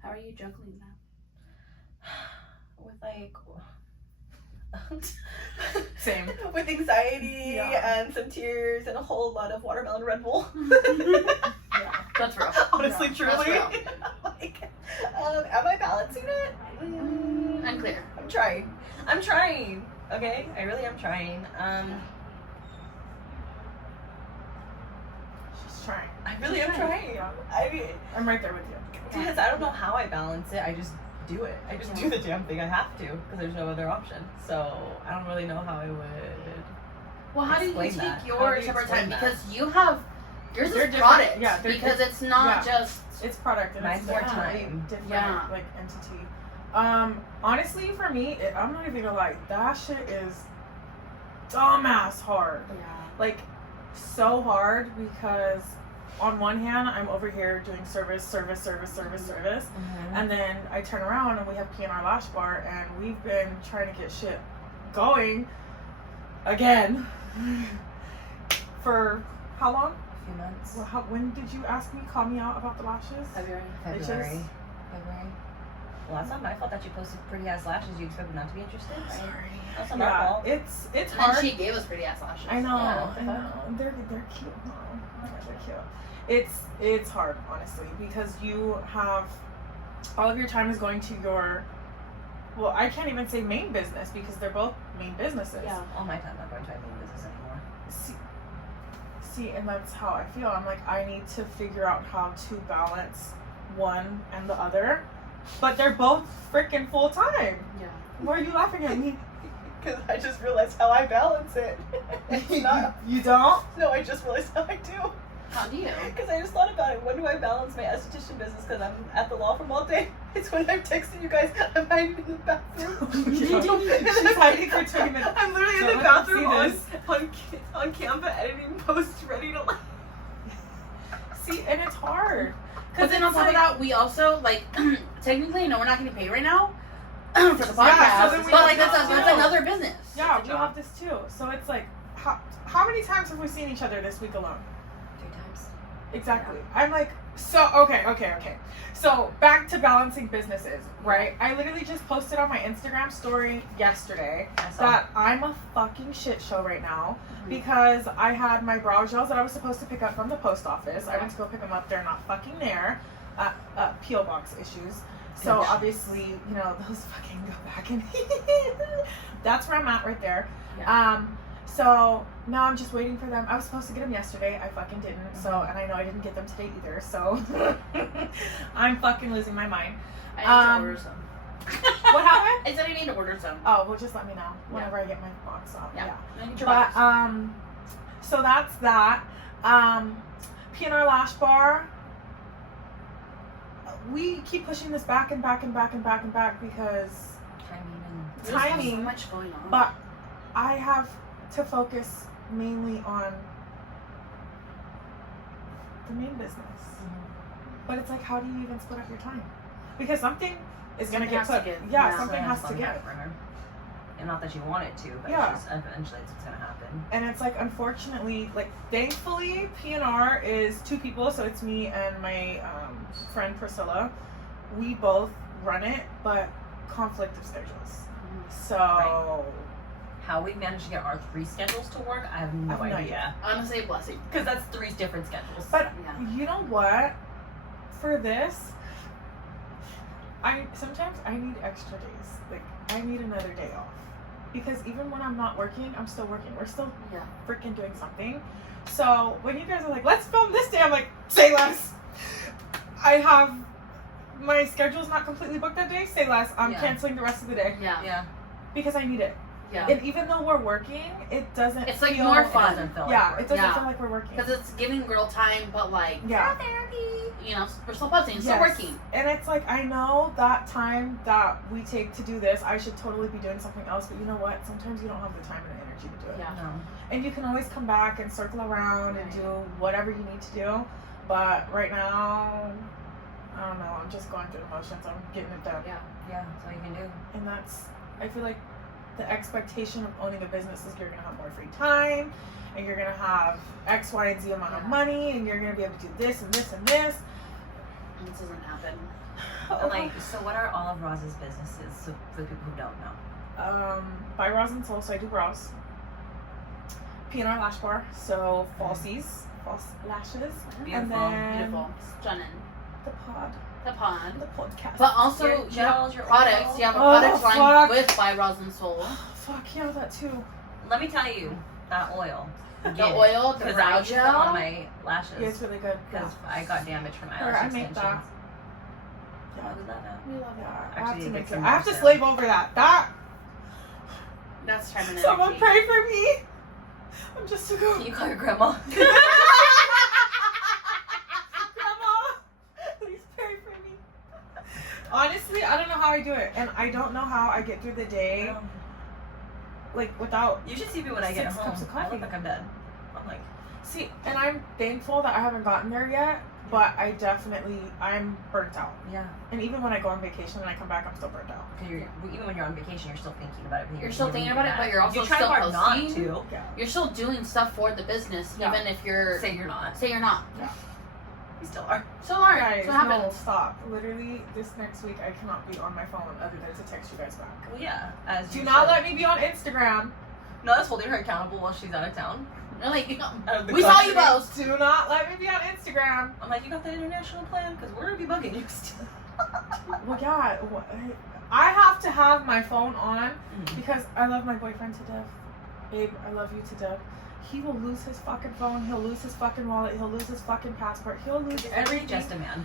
How are you juggling that? With like Same. with anxiety Yeah. and some tears and a whole lot of watermelon Red Bull. Yeah. That's real. Honestly, Yeah, truly. that's real. Like, Am I balancing it? Unclear. I'm trying. Okay, I really am trying. She's trying. I really am trying. I'm right there with you. Because I don't know how I balance it. I just do it. I just do the damn thing. I have to because there's no other option. So I don't really know how I would. Well, how do you Explain take that. How your do you separate explain time? that? Because you have yours They're is different. product. Yeah, they're because it's not just. It's product and Mine's it's more a time. different Yeah. like entity. Honestly, for me, I'm not even gonna lie. That shit is dumbass hard. Yeah. Like so hard because on one hand, I'm over here doing service, and then I turn around and we have P&R Lash Bar, and we've been trying to get shit going again for how long? A few months. Well, when did you call me out about the lashes? February. February. Well, that's not my fault that you posted pretty ass lashes. You expected not to be interested. Sorry. That's not my Yeah, fault. it's And hard. she gave us pretty ass lashes. I know, Yeah, I know. They're cute. Huh? They're cute. It's hard, honestly, because you have all of your time is going to your. Well, I can't even say main business because they're both main businesses. Yeah. All my time not going to my main business anymore. See, and that's how I feel. I'm like, I need to figure out how to balance one and the other, but they're both freaking full time. Yeah. Why are you laughing at me? Because I just realized how I balance it. It's not. You don't? No, I just realized how I do. How do you? Because I just thought about it. When do I balance my esthetician business? Because I'm at the law firm all day. It's when I'm texting you guys. I'm hiding in the bathroom. She's hiding for 20 minutes. I'm literally in Don't the let them bathroom see on Canva editing posts ready to like. See, and it's hard. But then on top of that, we also like technically, no, we're not getting paid right now for the podcast. Yeah, so then we but have like that's this too. another business. Yeah, we have this too. So it's like, how many times have we seen each other this week alone? 3 times. Exactly. I'm like, so, okay. So, back to balancing businesses, right? I literally just posted on my Instagram story yesterday I saw. that I'm a fucking shit show right now because I had my brow gels that I was supposed to pick up from the post office. I went to go pick them up. They're not fucking there. P.O. box issues. So, obviously, you know, those fucking go back and that's where I'm at right there. Yeah. So now I'm just waiting for them. I was supposed to get them yesterday. I fucking didn't. So, and I know I didn't get them today either. So I'm fucking losing my mind. I need to order some. What happened? I said I need to order some. Oh, well, just let me know whenever I get my box out. Yeah. But so that's that. P&R Lash Bar. We keep pushing this back and back because There's timing, so much going on. but I have to focus mainly on the main business. But it's like, how do you even split up your time? Because something is going to get Something put. has to give. Yeah, Yeah. something has to give. And not that you want it to, but Yeah. it's just eventually it's gonna happen. And it's like, unfortunately, like, thankfully, P&R is 2 people, so it's me and my friend Priscilla. We both run it, but conflict of schedules. So, Right. How we managed to get our 3 schedules to work, I have no I have no idea. Honestly, a blessing. Because that's 3 different schedules. but Yeah. you know what? For this, sometimes I need extra days. Like, I need another day off. Because even when I'm not working, I'm still working. We're still Yeah. freaking doing something. So when you guys are like, let's film this day, I'm like, say less. My schedule's not completely booked that day, say less. I'm Yeah. canceling the rest of the day. Yeah. yeah, Because I need it. Yeah. And even though we're working, it doesn't It's like feel, more it fun. doesn't feel Yeah, like it doesn't Yeah. feel like we're working. Because it's giving girl time, but like, Yeah. therapy. You know, we're still posting, still Yes. working. And it's like, I know that time that we take to do this, I should totally be doing something else, but you know what? Sometimes you don't have the time and the energy to do it. Yeah. no. And you can always come back and circle around and Right. do whatever you need to do. But right now, I don't know, I'm just going through the motions. I'm getting it done. Yeah. Yeah, that's all you can do. And that's, I feel like the expectation of owning a business is you're going to have more free time and you're going to have X, Y, and Z amount of Yeah. money and you're going to be able to do this and this and this. And this doesn't happen. But like, so what are all of Roz's businesses? So for the people who don't know. By Rosin Soul, so I do brows. P&R Lash Bar, so falsies, false lashes. Beautiful. And then Beautiful. Stunning. the pod. The pond. The podcast. But also, Your you have gels, your products. oils. You have a Oh, product line fuck. with By Rosin Soul. Fuck yeah, that too. Let me tell you, that oil. The oil, the Because brow I use them on gel. my lashes. Yeah, it's really good. Because I got damage from Or eyelash I make extensions. that. Yeah, I love that. We love Yeah, that. I have Actually, to you make get it. some I have to more slave over that. That. That's time and Someone energy. pray for me. I'm just a girl. Can you call your grandma? Grandma, please pray for me. Honestly, I don't know how I do it, and I don't know how I get through the day like without. You should see me when I get 6 home. cups of I coffee. look like I'm dead. I'm like, See, and I'm thankful that I haven't gotten there yet, but I'm burnt out. yeah. And even when I go on vacation and I come back, I'm still burnt out. Because even when you're on vacation, you're still thinking about it. You're still thinking about it, but you're also you try still hard not posting. to. Yeah. You're still doing stuff for the business, Yeah. even if you're Say you're not. say you're not. You still are. So alright, Guys, so no, happens. stop. Literally, this next week I cannot be on my phone other than to text you guys back. Well, yeah. As Do you not should. let me be on Instagram. No, that's holding her accountable while she's out of town. You're like, Out of the we saw you country. both. Do not let me be on Instagram. I'm like, you got the international plan? Because we're going to be bugging you still. Well, yeah, I have to have my phone on Mhm. because I love my boyfriend to death. Babe, I love you to death. He will lose his fucking phone. He'll lose his fucking wallet. He'll lose his fucking passport. He'll lose everything. Just a man.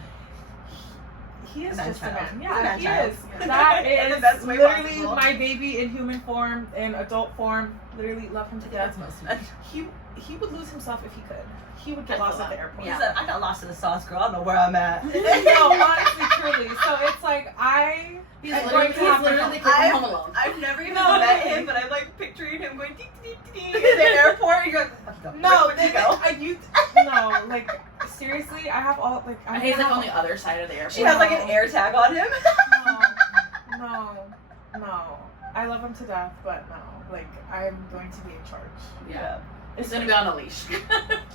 He is A man just child. a man. He's a Yeah, man he child. is. Yeah. That In the is best way literally possible. my baby in human form, in adult form. Literally love him I to think death. that's most men. He would lose himself if he could. He would get I lost feel at the that. airport. He said, I got lost in the sauce, girl. I don't know where I'm at. No, honestly, truly. So it's like He's I'm literally, going to have my the kid phone. from Home Alone. I've never even No, met really. him, but I'm like picturing him going dee dee dee dee in the airport. You're like, No, where'd you go? no, like seriously, I have all like I And he's like have- on the other side of the airport. She has like an air tag on him. No. I love him to death, but no. Like I'm going to be in charge. Yeah. It's He's gonna be on a leash.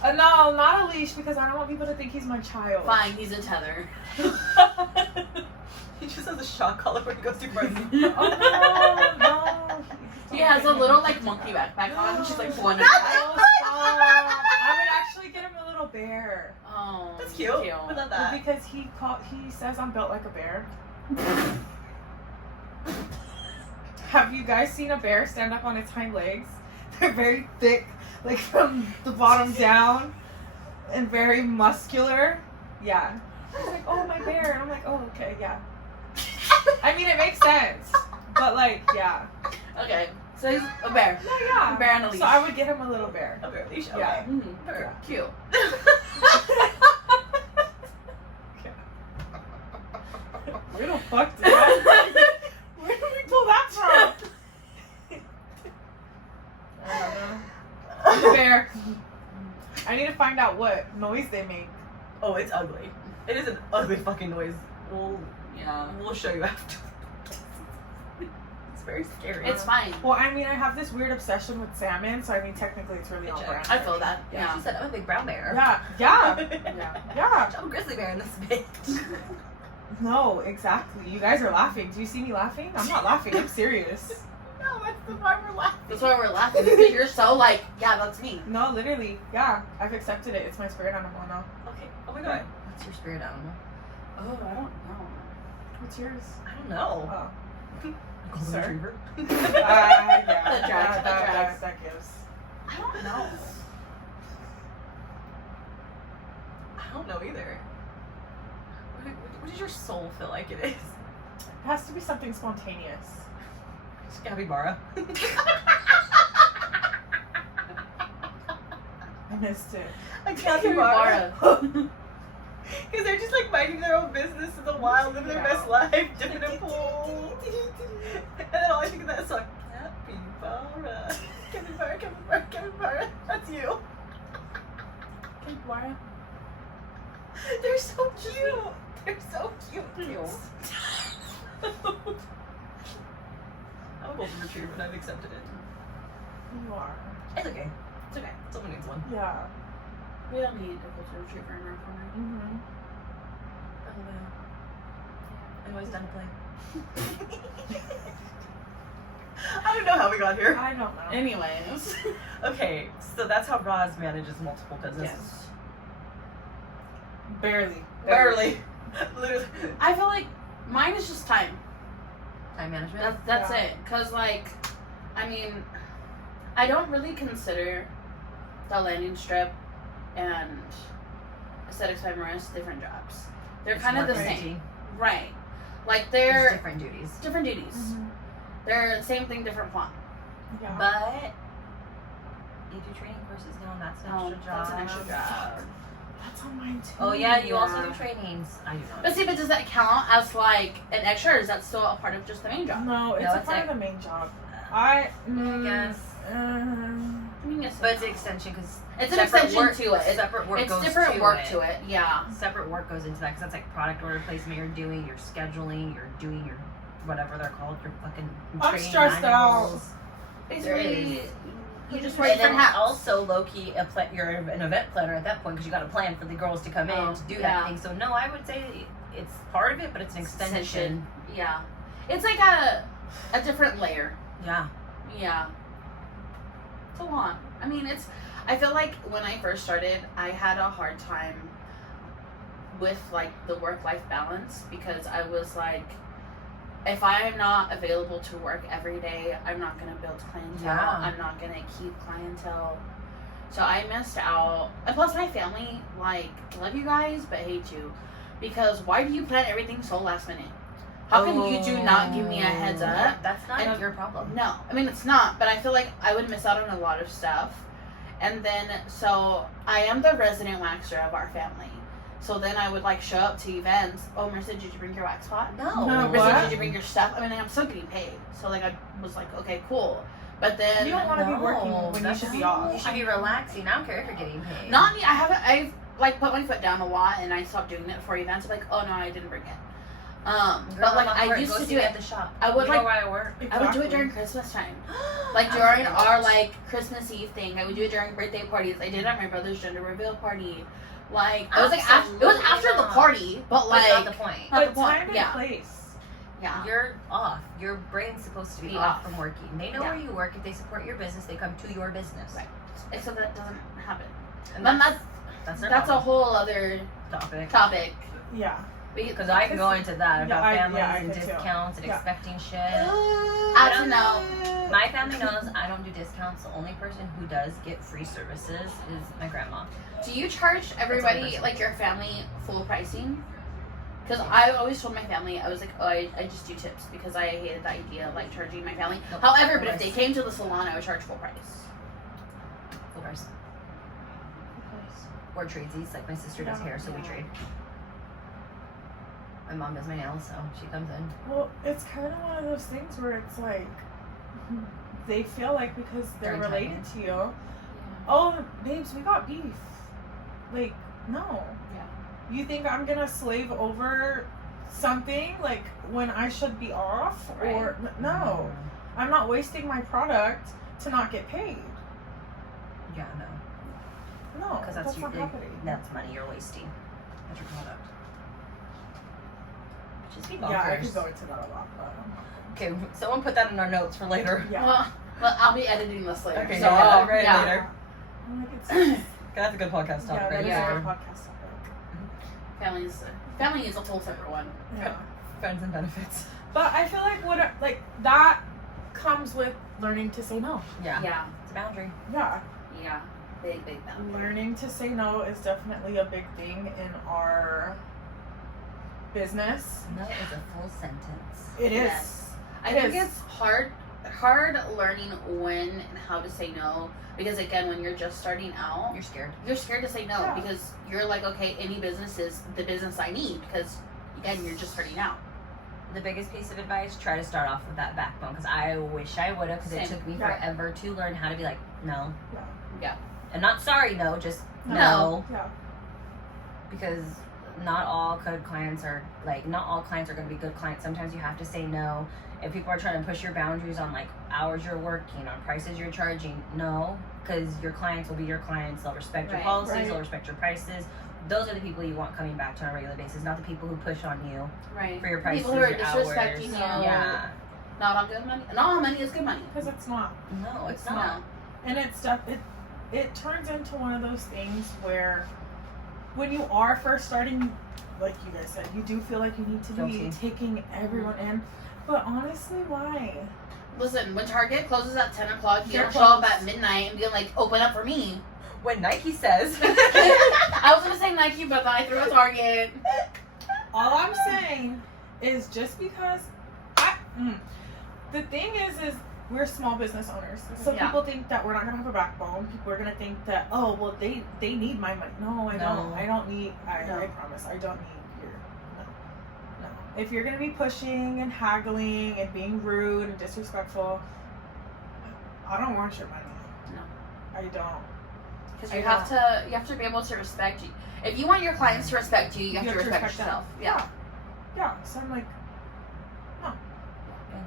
no, not a leash because I don't want people to think he's my child. Fine, he's a tether. He just has a shock collar when he goes to party. Oh no. He has a little like monkey backpack on. She's like one. Oh, stop. I would actually get him a little bear. Oh, That's cute. We love that. Because he says I'm built like a bear. Have you guys seen a bear stand up on its hind legs? They're very thick, like from the bottom down, and very muscular. Yeah. He's like, oh, my bear. And I'm like, oh, okay, yeah. I mean, it makes sense. But, like, yeah. Okay, so he's a bear. No, yeah. Bear on a leash. So I would get him a little bear. A bear leash. Okay. Yeah. Mm, Bear. cute. Where the fuck did that? Where did we pull that from? I don't know. The bear. I need to find out what noise they make. Oh, it's ugly. It is an ugly fucking noise. Yeah. We'll show you after. It's very scary. It's fine. Well, I mean, I have this weird obsession with salmon, so I mean, technically, it's really on Bitch, brand. I feel that. Yeah. Yeah. She said I'm a big brown bear. Yeah, yeah, Yeah. yeah. I'm a grizzly bear in this bitch. No, exactly. You guys are laughing. Do you see me laughing? I'm not laughing. I'm serious. No, that's the part we're laughing. That's why we're laughing. Because you're so like, yeah, that's me. No, literally. Yeah, I've accepted it. It's my spirit animal now. Okay. Oh my god. What's your spirit animal? Oh, I don't know. What's yours? I don't know. Oh. Golden Sir? retriever. Yeah, That drags, that drags. that gives. I don't know. I don't know either. What does your soul feel like it is? It has to be something spontaneous. It's capybara. I missed it. A Capybara. Because they're just like minding their own business in the wild, living their best life, dipping in pools. And then all I think of that song, capybara. Capybara, capybara, capybara. That's you. Capybara. They're so cute. They're so cute. I'm a golden retriever, and I've accepted it. You are. It's okay. It's okay. Someone needs one. Yeah. We don't need a golden retriever in our corner. Mm-hmm. Oh, wow. I'm always done playing. I don't know how we got here. I don't know. Anyways. Okay, so that's how Roz manages multiple businesses. Yes. Barely. Barely. Literally. I feel like mine is just time. Time management. That's Yeah. it. Cause like, I mean, I don't really consider the landing strip and aesthetics by Marissa different jobs. They're It's kind of the work same, routine. right? Like There's they're different duties. different duties. Mhm. They're same thing, different plot. Yeah. But you do training courses now, and that's an Oh, extra job. that's an extra job. That's on mine too. Oh yeah, you also Yeah. do trainings. I do not. But see, but does that count as like an extra, or is that still a part of just the main job? No, it's No, a it's part like- of the main job. I guess. I mean, yes, But it's an extension because it's an extension work, to it. Separate work It's goes different to work it. to it. Yeah. Separate work goes into that because that's like product order placement. You're doing your scheduling. You're doing your whatever they're called. Your fucking. I'm training stressed manuals. Basically, you just wear And then different hats. also low key, you're an event planner at that point because you got to plan for the girls to come in Oh, to do yeah. that thing. So no, I would say it's part of it, but it's an extension. Yeah. It's like a different layer. Yeah. Yeah. It's a lot. I mean, I feel like when I first started, I had a hard time with like the work-life balance because I was like, if I am not available to work every day, I'm not going to build clientele. Yeah. I'm not going to keep clientele. So I missed out. And plus my family, like, love you guys, but hate you. Because why do you plan everything so last minute? How come you do not give me a heads up? That's not And- your problem. No, I mean it's not, but I feel like I would miss out on a lot of stuff. And then, so I am the resident waxer of our family. So then I would like show up to events. Oh, Marissa, did you bring your wax pot? No. No, Marissa, what? did you bring your stuff? I mean, I'm still getting paid. So like I was like, okay, cool. But then You don't want to be working when you that's- should be off. You should be relaxing. I don't care if you're getting paid. not me. I've like put my foot down a lot, and I stopped doing it for events. I'm like, oh no, I didn't bring it. Girl, But like I'm off I work. used Go to see do me it. at the shop. I would You like know why I work? I would do it Exactly. during Christmas time. Like during our like Christmas Eve thing, I would do it during birthday parties. I did it at my brother's gender reveal party. Like it was like it was after the party, but But like not the point. not But the point. time and Yeah. place. yeah. You're off. Your brain's supposed to be Be off off. from working. They know Yeah. where you work. If they support your business, they come to your business. Right. Except that doesn't happen. And But that's their that's a problem. whole other topic. topic. Yeah. Because I can go into that about families I and could too. discounts and Yeah. expecting shit. I don't know. My family knows I don't do discounts. The only person who does get free services is my grandma. Do you charge everybody person. like your family full pricing? Because I always told my family, I was like, oh, I just do tips because I hated the idea of like charging my family. Nope. However, but Full if they price. came to the salon, I would charge full price. Full price. Or tradesies, like my sister does hair, so we trade. My mom does my nails, so she comes in. Well, it's kind of one of those things where it's like they feel like because they're They're related to you. Oh, babes, we got beef. Like, no. Yeah. You think I'm gonna slave over something like when I should be off? Right. Or no, I'm not wasting my product to not get paid. Yeah, no. No, Because that's not happening. that's money you're wasting. That's your product. Just be Yeah, I bonkers. could go into that a lot, but Okay, someone put that in our notes for later. yeah. Well, I'll be editing this later. Okay, so, yeah, I'll write it yeah. later. I'm like, it's, That's a good podcast yeah, topic that right is Yeah. a there. good podcast topic. Family is a whole separate one. Yeah. Friends and benefits. But I feel like that comes with learning to say no. Yeah. Yeah, It's a boundary. Yeah. yeah, big boundary. Learning to say no is definitely a big thing in our business. No is a full sentence. It is. Yes. I It think is. it's hard learning when and how to say no because again, when you're just starting out, You're scared. you're scared to say no Yeah. because you're like, okay, any business is the business I need because again, you're just starting out. The biggest piece of advice, try to start off with that backbone because I wish I would have because it Same. took me Yeah. forever to learn how to be like, no. Yeah. And not sorry, no, just No. no. Yeah. Because not all clients are going to be good clients. Sometimes you have to say no. If people are trying to push your boundaries on like hours you're working, on prices you're charging, no, because your clients will be your clients. They'll respect your Right. policies. Right. They'll respect your prices. Those are the people you want coming back to on a regular basis, not the people who push on you Right. for your prices, People who are your disrespecting hours. you. Yeah. Not all good money. Not all money is good money. Because it's not. No, it's No. not. And it's stuff. It turns into one of those things where when you are first starting, like you guys said, you do feel like you need to be Guilty. taking everyone in. But honestly, why? Listen, when Target closes at 10 o'clock, you They're don't show up closed. at midnight and be like, open up for me. When Nike says, I was gonna say Nike, but then I threw a Target. All I'm saying is just because the thing is we're small business owners. So Yeah. people think that we're not gonna have a backbone. People are gonna think that, oh well, they need my money. No, I don't. No. I don't need. No. I promise, I don't need your. No. If you're gonna be pushing and haggling and being rude and disrespectful, I don't want your money. No. I don't. Because I you have to be able to respect you. If you want your clients to respect you, you have to respect them. yourself. Yeah. Yeah. So I'm like, no. Yeah.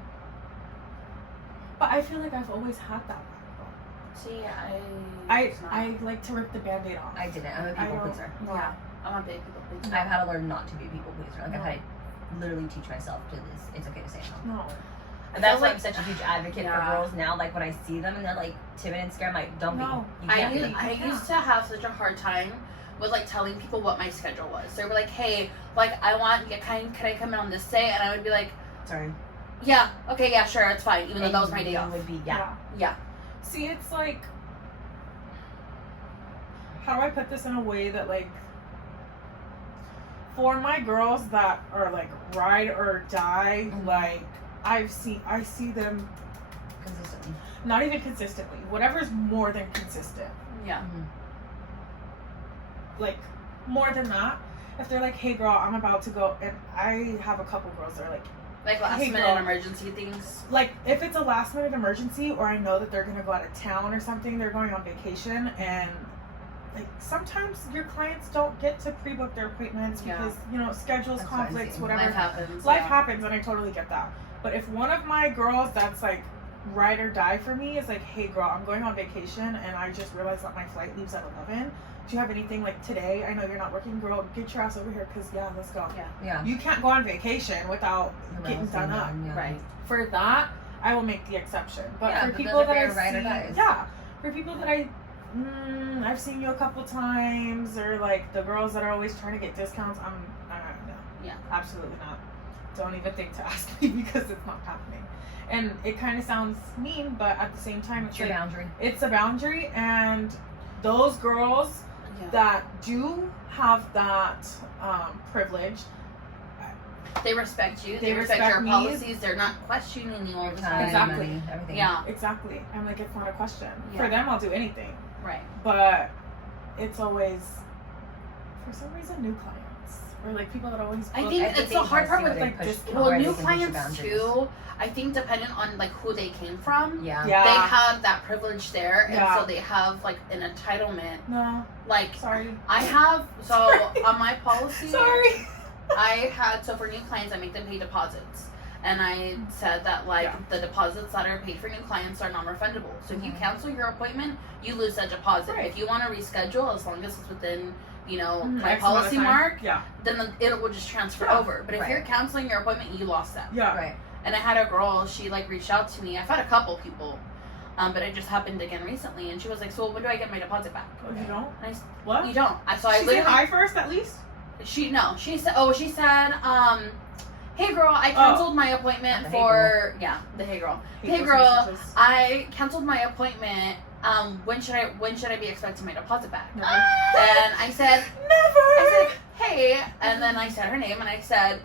But I feel like I've always had that backbone. See, I like to rip the Band-Aid off. I didn't. I'm a I people don't- pleaser. no. Yeah. I'm a big people pleaser. I've had to learn not to be a people pleaser. Like, No. I've had to literally teach myself to this. It's okay to say no. No. And that's feel why like- I'm such a huge advocate Yeah. for girls now. Like, when I see them and they're, like, timid and scared, I'm like, don't No. be. You can't be. I used to have such a hard time with like telling people what my schedule was. So they were like, hey, like I want, can I come in on this day? And I would be like, Sorry. yeah, okay, yeah, sure, it's fine. Even though that was my day You off. would be, yeah. Yeah. See, it's like, how do I put this in a way that, like, for my girls that are like ride or die, Mhm. like I see them Consistently. not even consistently. Whatever's more than consistent, Yeah. like more than that. If they're like, hey girl, I'm about to go, and I have a couple girls that are Like last Hey, minute girl. emergency things. like if it's a last minute emergency or I know that they're gonna go out of town or something, they're going on vacation, and like sometimes your clients don't get to pre-book their appointments Yeah. because schedules, That's what I'm conflicts, saying. whatever. Life happens. Life yeah. happens, and I totally get that. But if one of my girls that's like ride or die for me is like, hey girl, I'm going on vacation and I just realized that my flight leaves at 11. Do you have anything like today? I know you're not working, girl. Get your ass over here because let's go. Yeah. Yeah. You can't go on vacation without getting done up. Yeah. Right. For that, I will make the exception. But Yeah, for but people those are that I for your ride or see, dies. yeah, for people that I've seen you a couple times, or like the girls that are always trying to get discounts, no. Yeah. Absolutely not. Don't even think to ask me because it's not happening. And it kind of sounds mean, but at the same time, It's your boundary. it's a boundary, and those girls Yeah. that do have that privilege, They respect you. They They respect respect your me. policies. They're not questioning you all the time. Exactly. Money, everything. Yeah. exactly. I'm like, it's not a question. Yeah. For them, I'll do anything. Right. But it's always, for some reason, new clients. Or like people that always I book- think I it's think the they hard part see with where they like push- discount. well, where they new can push your clients boundaries. too. I think dependent on like who they came from, Yeah. Yeah. they have that privilege there, and Yeah. so they have like an entitlement. No, Like sorry. I have, so on my policy, Sorry. I had, so for new clients, I make them pay deposits. And I said that, like, Yeah. the deposits that are paid for new clients are non-refundable. So if you Mhm. cancel your appointment, you lose that deposit. Right. If you want to reschedule, as long as it's within, my X amount of policy time. mark, Yeah. then it will just transfer Yeah. over. But if Right. you're canceling your appointment, you lost that. Yeah. Right. And I had a girl, she, like, reached out to me. I've had a couple people, but it just happened again recently. And she was like, so when do I get my deposit back? Oh, you don't? And I said, What? you don't. So I She said literally... hi first, at least. She said, hey girl, I canceled my appointment The hey for the hey girl. Hey those girl, messages. I canceled my appointment. When should I be expecting my deposit back? Never. And I said, Never. hey, and then I said her name and I said,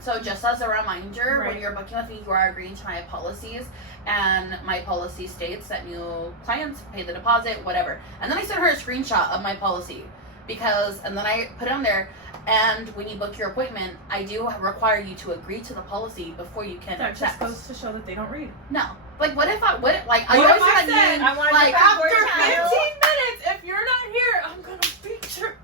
so just as a reminder, Right. when you're booking with me, you are agreeing to my policies, and my policy states that new clients pay the deposit, whatever. And then I sent her a screenshot of my policy and then I put it on there. And when you book your appointment, I do require you to agree to the policy before you can That just text. goes to show that they don't read. No, like what if I What if I said, I want like to After Word 15 child. minutes, if you're not here, I'm gonna beat your.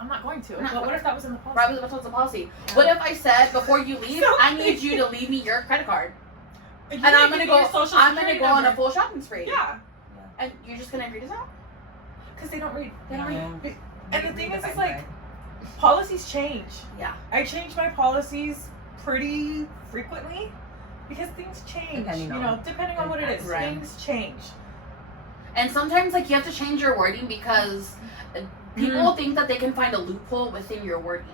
I'm not going to. No. But what if that was in the policy? Robin's about to the policy. What if I said before you leave, So I need you to leave me your credit card, You and I'm give gonna me go. your social I'm gonna security go on a number. full shopping spree. Yeah, And you're just gonna agree to that? because they don't read. They don't read. And the thing is, it's like policies change. Yeah. I change my policies pretty frequently because things change. Depending on- depending on what it is, Right. things change. And sometimes like you have to change your wording because People think that they can find a loophole within your wording.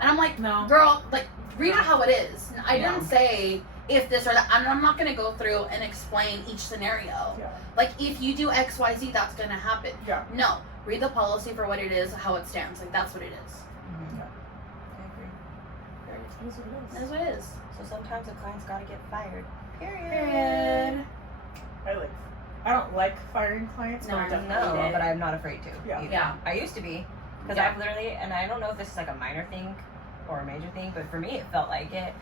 And I'm like, No. girl, like, read it how it is. I No. didn't say if this or that. I'm not going to go through and explain each scenario. Yeah. Like, if you do X, Y, Z, that's going to happen. Yeah. No. Read the policy for what it is, how it stands. Like, that's what it is. Mhm. I agree. That's what it is. That's what it is. So sometimes a client's gotta get fired. Period. I don't like firing clients, but No, I I definitely know. No, but I'm not afraid to. Yeah. either. Yeah. I used to be. Because Yeah. I've literally, and I don't know if this is like a minor thing or a major thing, but for me it felt like it.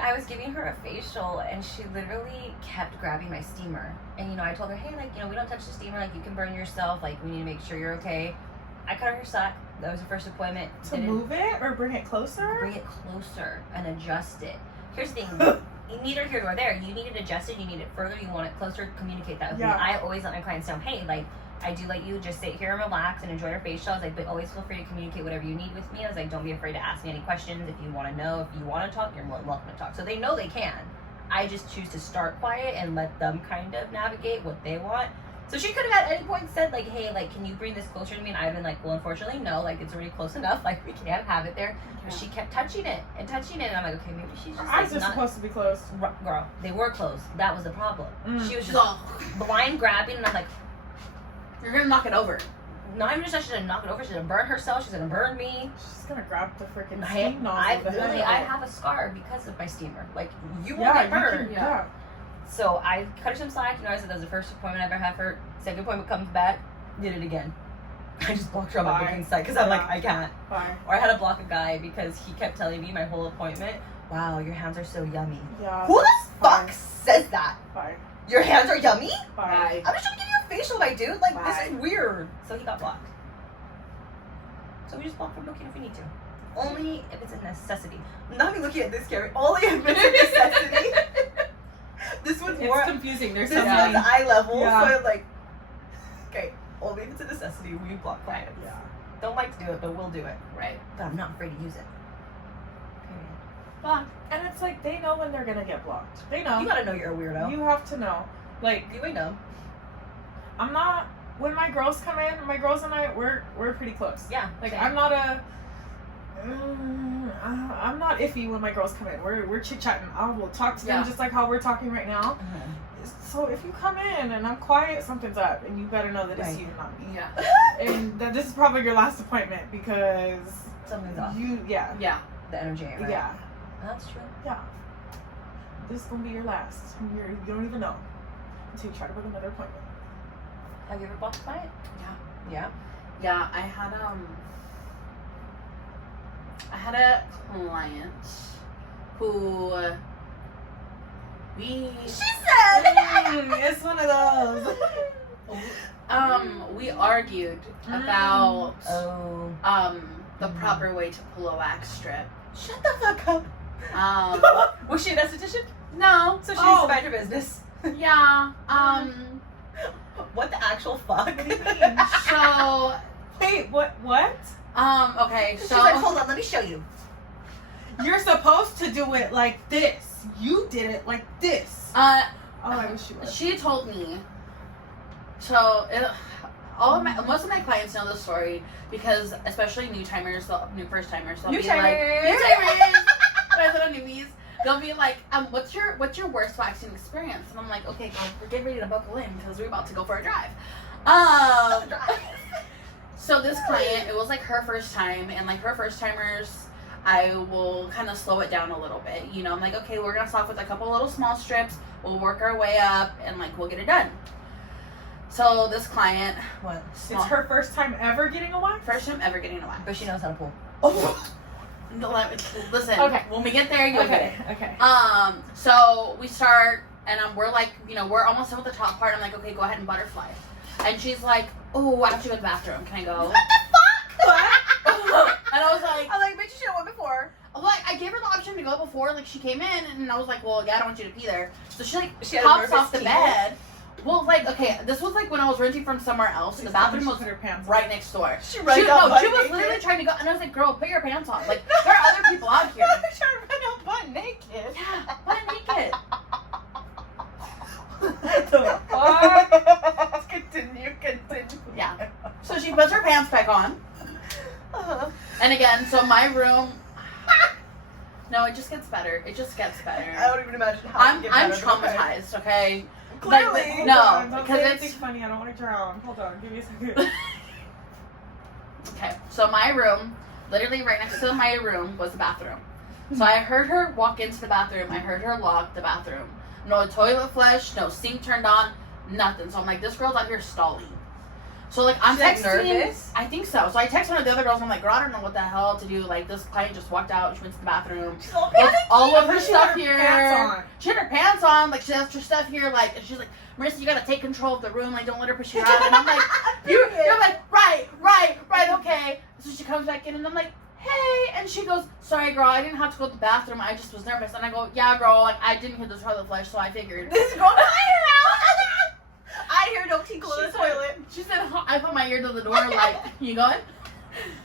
I was giving her a facial and she literally kept grabbing my steamer. And you know, I told her, hey, like, you know, we don't touch the steamer, like you can burn yourself, like we need to make sure you're okay. I cut her slack. That was her first appointment. To move it or bring it closer? Bring it closer and adjust it. Here's the thing. You neither here nor there. You need it adjusted, you need it further, you want it closer, communicate that with me. Yeah. I always let my clients know, hey, like, I do let you just sit here and relax and enjoy your facial. I was like, but always feel free to communicate whatever you need with me. I was like, don't be afraid to ask me any questions. If you want to know, if you want to talk, you're more than welcome to talk. So they know they can. I just choose to start quiet and let them kind of navigate what they want. So she could have at any point said, like, hey, like, can you bring this closer to me? And I've been like, well, unfortunately, no, like, it's already close enough. Like, we can't have it there. But she kept touching it and touching it. And I'm like, okay, maybe she's just Her eyes like, are not. supposed to be closed. Girl, they were closed. That was the problem. She was just So, blind grabbing, and I'm like, you're going to knock it over. not even just that she's gonna knock it over, she's gonna burn herself, she's gonna burn me. She's gonna grab the freaking I, steam nozzle. I have a scar because of my steamer. Like, you won't Yeah, get hurt. yeah. So I cut her some slack. You know, I said that was the first appointment I've ever had for. Second appointment comes back, did it again. I just blocked her on my Bye. booking site because I'm like, Yeah. I can't. Bye. Or I had to block a guy because he kept telling me my whole appointment, wow, your hands are so yummy. Yeah. Who the fuck Bye. says that? Bye. Your hands are yummy? Bye. I'm just trying to give you a facial, my dude. Like, Bye. this is weird. So he got blocked. So we just block from booking if we need to. Only if it's a necessity. I'm not even looking at this, Carrie. Only if it's a necessity. This one's It's more. confusing. There's This so one's many. eye level, Yeah. so I'm like, okay, only if it's a necessity, we block clients. Yeah. Don't like to do it, but we'll do it. Right. But I'm not afraid to use it. Period. Block. And it's like they know when they're gonna get blocked. They know. You gotta know you're a weirdo. You have to know. Like, You ain't know. I'm not. When my girls come in, my girls and I, we're pretty close. Yeah. Like, same. I'm not a. I'm not iffy when my girls come in. We're chit chatting. I will talk to them Yeah. just like how we're talking right now. Mhm. So if you come in and I'm quiet, something's up, and you better know that it's Right. you, not me. Yeah. And that this is probably your last appointment because Something's off. yeah, Yeah. The energy ain't right. yeah, That's true. yeah. This is gonna be your last. You don't even know until you try to book another appointment. Have you ever blocked a client? Yeah. Yeah, I had a client who we It's one of those. we argued about Oh. the proper way to pull a wax strip. Shut the fuck up. Was she an esthetician? No. So she needs to mind her business. Yeah. What the actual fuck? What do you mean? So Wait, what? okay, She's so like, hold on, let me show you. You're supposed to do it like this. You did it like this. Oh, I wish you would. she told me. So most of my clients know the story because especially new first timers, they'll New be like, timers. new timers, my little newbies. They'll be like, what's your worst waxing experience? And I'm like, okay, girl, we're getting ready to buckle in because we're about to go for a drive. So this client, it was like her first time, and like her first timers, I will kind of slow it down a little bit. You know, I'm like, okay, we're gonna start with a couple little small strips. We'll work our way up, and like we'll get it done. So this client, What? small, It's her first time ever getting a wax? first time ever getting a wax. But she knows how to pull. No, listen. Okay. When we get there, you'll get it. Okay. So we start, and we're like, you know, we're almost done with the top part. I'm like, okay, go ahead and butterfly. And she's like, oh, I have to go to the bathroom. Can I go? What the fuck? And I was like, I'm like, bitch, you should have went before. well, I gave her the option to go before, like she came in, and I was like, well, yeah, I don't want you to pee there. So she like She had a pops nervous off the tea. bed. Well, like, okay, this was like when I was renting from somewhere else. The bathroom was Put her pants on. right next door. She She, ran no, out butt she was naked. literally trying to go, and I was like, girl, put your pants on. Like, there are other people out here. She ran out butt naked. Yeah, butt naked. The fuck? Continue. Yeah. So she pants back on. And again, so my room. No, it just gets better. It just gets better. I don't even imagine how. I'm it can get better, but okay. traumatized. Okay. Clearly. No, Don't because say it's anything funny. I don't want to drown. Hold on. Give me a second. okay. So my room, literally right next to my room, was the bathroom. So I heard her walk into the bathroom. I heard her lock the bathroom. No toilet flush. No sink turned on. Nothing. So I'm like, this girl's out here stalling. So like I'm She's, like, texting. nervous? I think so. So I text one of the other girls. I'm like, girl, I don't know what the hell to do. Like this client just walked out. She went to the bathroom. She's all With panicky. all of her She stuff had her here. pants on. She had her pants on. Like she has her stuff here. Like and she's like, Marissa, you gotta take control of the room. Like don't let her push you out. And I'm like, you're like, right, okay. So she comes back in and I'm like, hey. And she goes, sorry, girl, I didn't have to go to the bathroom. I just was nervous. And I go, yeah, girl, like I didn't hear the toilet flush, so I figured. This girl got out. I hear no tinkle in the toilet. She said, I put my ear to the door, like, you going?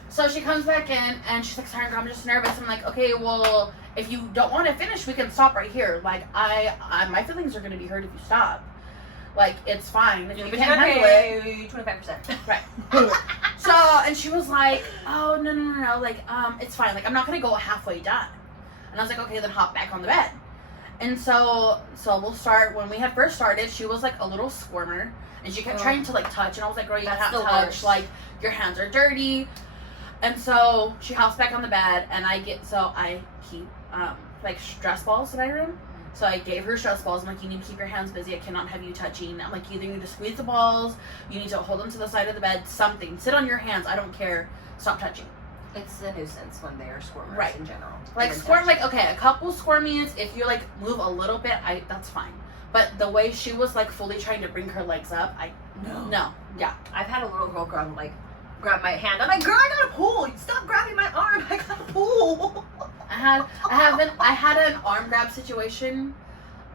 So she comes back in and she's like, sorry, girl, I'm just nervous. I'm like, okay, well, if you don't want to finish, we can stop right here. Like, I my feelings are going to be hurt if you stop. Like, it's fine. If you can't handle it. 25%. Right. So, and she was like, oh, no. Like, it's fine. Like, I'm not going to go halfway done. And I was like, okay, then hop back on the bed. And so we'll start. When we had first started, she was like a little squirmer. And she kept trying to like touch. And I was like, girl, you That's can't the touch. worst. Like, your hands are dirty. And so she hops back on the bed. And I keep like stress balls in my room. So I gave her stress balls. I'm like, you need to keep your hands busy. I cannot have you touching. I'm like, you either need to squeeze the balls, you need to hold them to the side of the bed, something. Sit on your hands. I don't care. Stop touching. It's a nuisance when they are squirmers Right. in general. Like Even squirm, touching. like okay, a couple squirmies. If you like move a little bit, that's fine. But the way she was like fully trying to bring her legs up, no, yeah. I've had a little girl grab my hand. I'm like, girl, I gotta pull. Stop grabbing my arm. I gotta pull. I had an arm grab situation.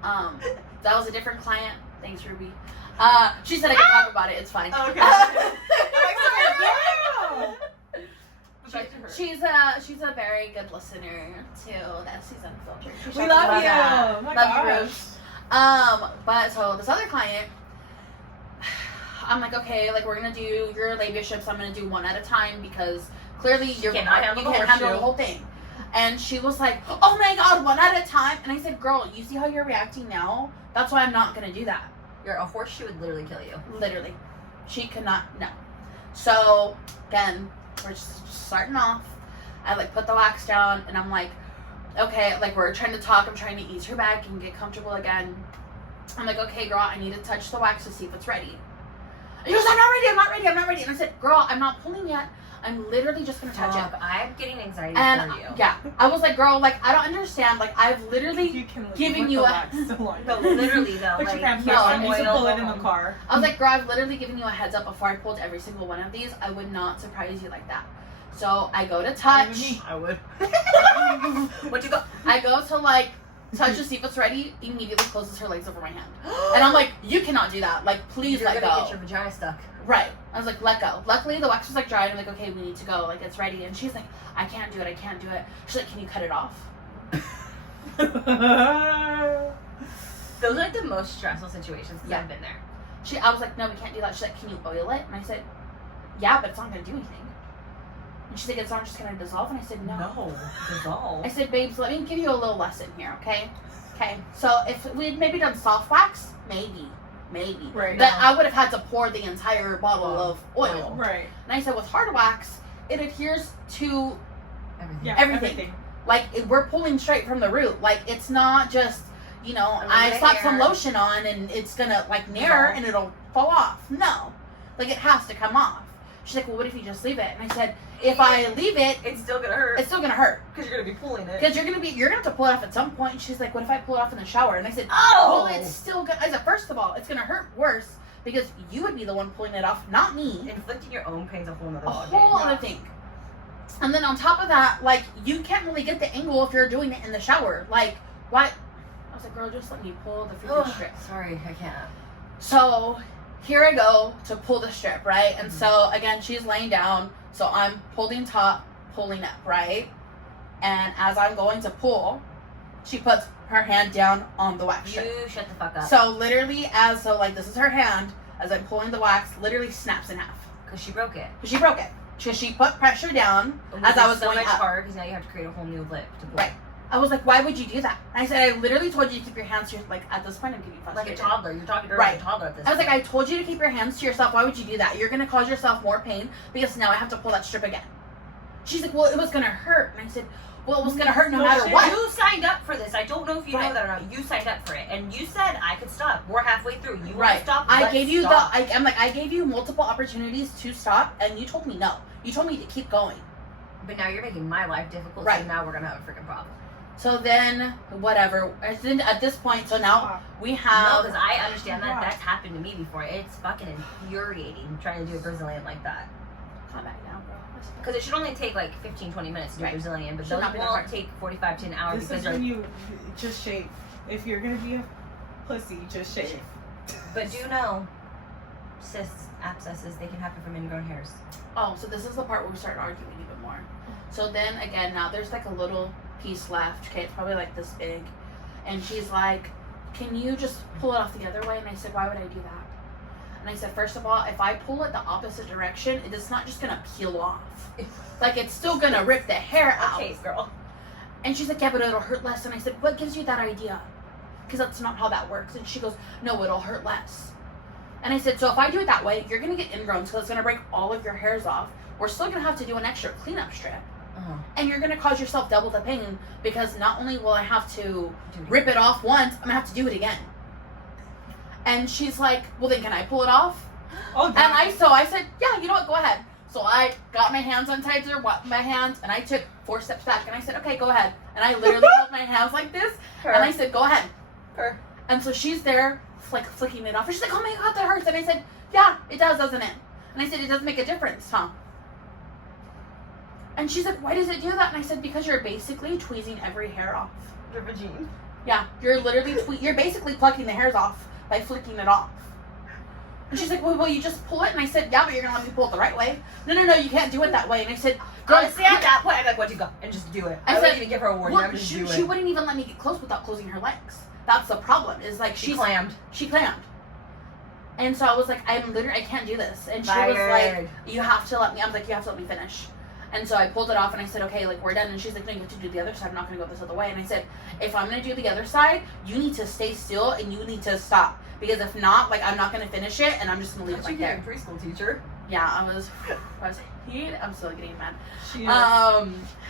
That was a different client. Thanks, Ruby. She said I could talk about it. It's fine. Okay. She's a very good listener to the Esties Unfiltered. She We should love love you. that. My Love you, gosh. Ruth. But so this other client, I'm like, okay, like we're gonna do your labia strips. I'm gonna do one at a time because clearly you can't handle the whole thing. And she was like, oh my god, one at a time. And I said, girl, you see how you're reacting now? That's why I'm not gonna do that. You're a horse. She would literally kill you. Literally, she could not. No. So again, we're just starting off. I like put the wax down, and I'm like, okay, like we're trying to talk. I'm trying to ease her back and get comfortable again. I'm like, okay, girl, I need to touch the wax to see if it's ready. And she goes, I'm not ready. And I said, girl, I'm not pulling yet. I'm literally just gonna touch it. I'm getting anxiety And for you. yeah, I was like, girl, like I don't understand. Like I've literally You can giving with you the a- wax still on. No, literally though. Put your Like, pants no, back on. You can oil, pull it go in the home. car. I was like, girl, I've literally given you a heads up before I pulled every single one of these. I would not surprise you like that. So I go to touch. I would. What'd you go? I go to like touch to see if it's ready. Immediately closes her legs over my hand, and I'm like, you cannot do that. Like, please You're let gonna go. get your vagina stuck. Right. I was like, let go. Luckily, the wax was like dry, and I'm like, okay, we need to go. Like, it's ready. And she's like, I can't do it. She's like, can you cut it off? Those are like the most stressful situations because Yeah. I've been there. I was like, no, we can't do that. She's like, can you oil it? And I said, yeah, but it's not gonna do anything. And she's like, it's not just gonna dissolve. And I said, no. Dissolve. I said, babes, let me give you a little lesson here, okay? Okay. So if we'd maybe done soft wax, maybe. Right. That I would have had to pour the entire bottle of oil. Right. And I said, with hard wax, it adheres to Everything. Yeah. everything. Like, we're pulling straight from the root. Like, it's not just, you know, A little I bit slap here. some lotion on and it's gonna, like, nair and it'll fall off. No. Like, it has to come off. She's like, well, what if you just leave it? And I said, if I leave it, It's still gonna hurt. it's still gonna hurt. Because you're gonna be pulling it. Because you're gonna have to pull it off at some point. And she's like, what if I pull it off in the shower? And I said, Oh! well, it's still gonna, I said, first of all, it's gonna hurt worse because you would be the one pulling it off, not me. Inflicting your own pain's a whole nother A ballgame. whole other thing. And then on top of that, like, you can't really get the angle if you're doing it in the shower. Like, why? I was like, girl, just let me pull the freaking strip. Sorry, I can't. So here I go to pull the strip, right? And so again, she's laying down, so I'm holding top, pulling up, right? And as I'm going to pull, she puts her hand down on the wax strip. You shut the fuck up. So literally, like this is her hand, as I'm pulling the wax, literally snaps in half. Because she broke it. She broke it. She put pressure down as I was so going much up. harder because now you have to create a whole new lip to pull. Right. I was like, why would you do that? And I said, I literally told you to keep your hands to your, like, at this point, I'm getting Like frustrated. a toddler. You're talking to her Right. like a toddler at this I was like, point. I told you to keep your hands to yourself. Why would you do that? You're going to cause yourself more pain because now I have to pull that strip again. She's like, well, it was going to hurt. And I said, well, it was going to hurt no matter what. You signed up for this. I don't know if you Right. know that or not. You signed up for it. And you said I could stop. We're halfway through. You want Right. to stop? I Let's gave you stop. I'm like, I gave you multiple opportunities to stop, and you told me no. You told me to keep going. But now you're making my life difficult, Right. so now we're going to have a freaking problem. So then, whatever. At this point, so now we No, have. because I understand that. Yeah. That's happened to me before. It's fucking infuriating trying to do a Brazilian like that. Calm back down, bro. Because it should only take like 15-20 minutes to do Right. a Brazilian, but Should those not be that won't hard. take 45 to an hour This because is they're when you just shave. If you're gonna be a pussy, just shave. But do know, cysts, abscesses, they can happen from ingrown hairs. Oh, so this is the part where we start arguing even more. So then again, now there's like a little piece left. Okay, it's probably like this big. And she's like, can you just pull it off the other way? And I said, why would I do that? And I said, first of all, if I pull it the opposite direction, it's not just gonna peel off. Like, it's still gonna rip the hair out. Okay, girl. And she's like, yeah, but it'll hurt less. And I said, what gives you that idea? Because that's not how that works. And she goes, no, it'll hurt less. And I said, so if I do it that way, you're gonna get ingrowns because it's gonna break all of your hairs off. We're still gonna have to do an extra cleanup strip. Uh-huh. And you're gonna cause yourself double the pain because not only will I have to rip it off once, I'm gonna have to do it again. And she's like, well then can I pull it off? Oh, And I said, yeah, you know what, go ahead. So I got my hands untied to my hands and I took 4 steps back and I said, okay, go ahead. And I literally held my hands like this and I said, go ahead. Her. And so she's there, like flicking it off. And she's like, oh my God, that hurts. And I said, yeah, it does, doesn't it? And I said, it does make a difference, huh? And she's like, why does it do that? And I said, because you're basically tweezing every hair off. Your vagine. Yeah, you're literally, you're basically plucking the hairs off by flicking it off. And she's like, well, will you just pull it? And I said, yeah, but you're going to let me pull it the right way. No, you can't do it that way. And I said, girl, Honestly, at that point, I'm like, what you go? And just do it. I I wouldn't said, even give her a warning. I well, would just she do it. wouldn't even let me get close without closing her legs. That's the problem, is like She clammed. She clammed. And so I was like, I can't do this. And she was Fired. like, you have to let me, I'm like, you have to let me finish. And so I pulled it off and I said, okay, like, we're done. And she's like, no, you have to do the other side. I'm not going to go this other way. And I said, if I'm going to do the other side, you need to stay still and you need to stop. Because if not, like, I'm not going to finish it and I'm just going to leave it like there. preschool teacher. Yeah, I was heat. I'm still getting mad. She is.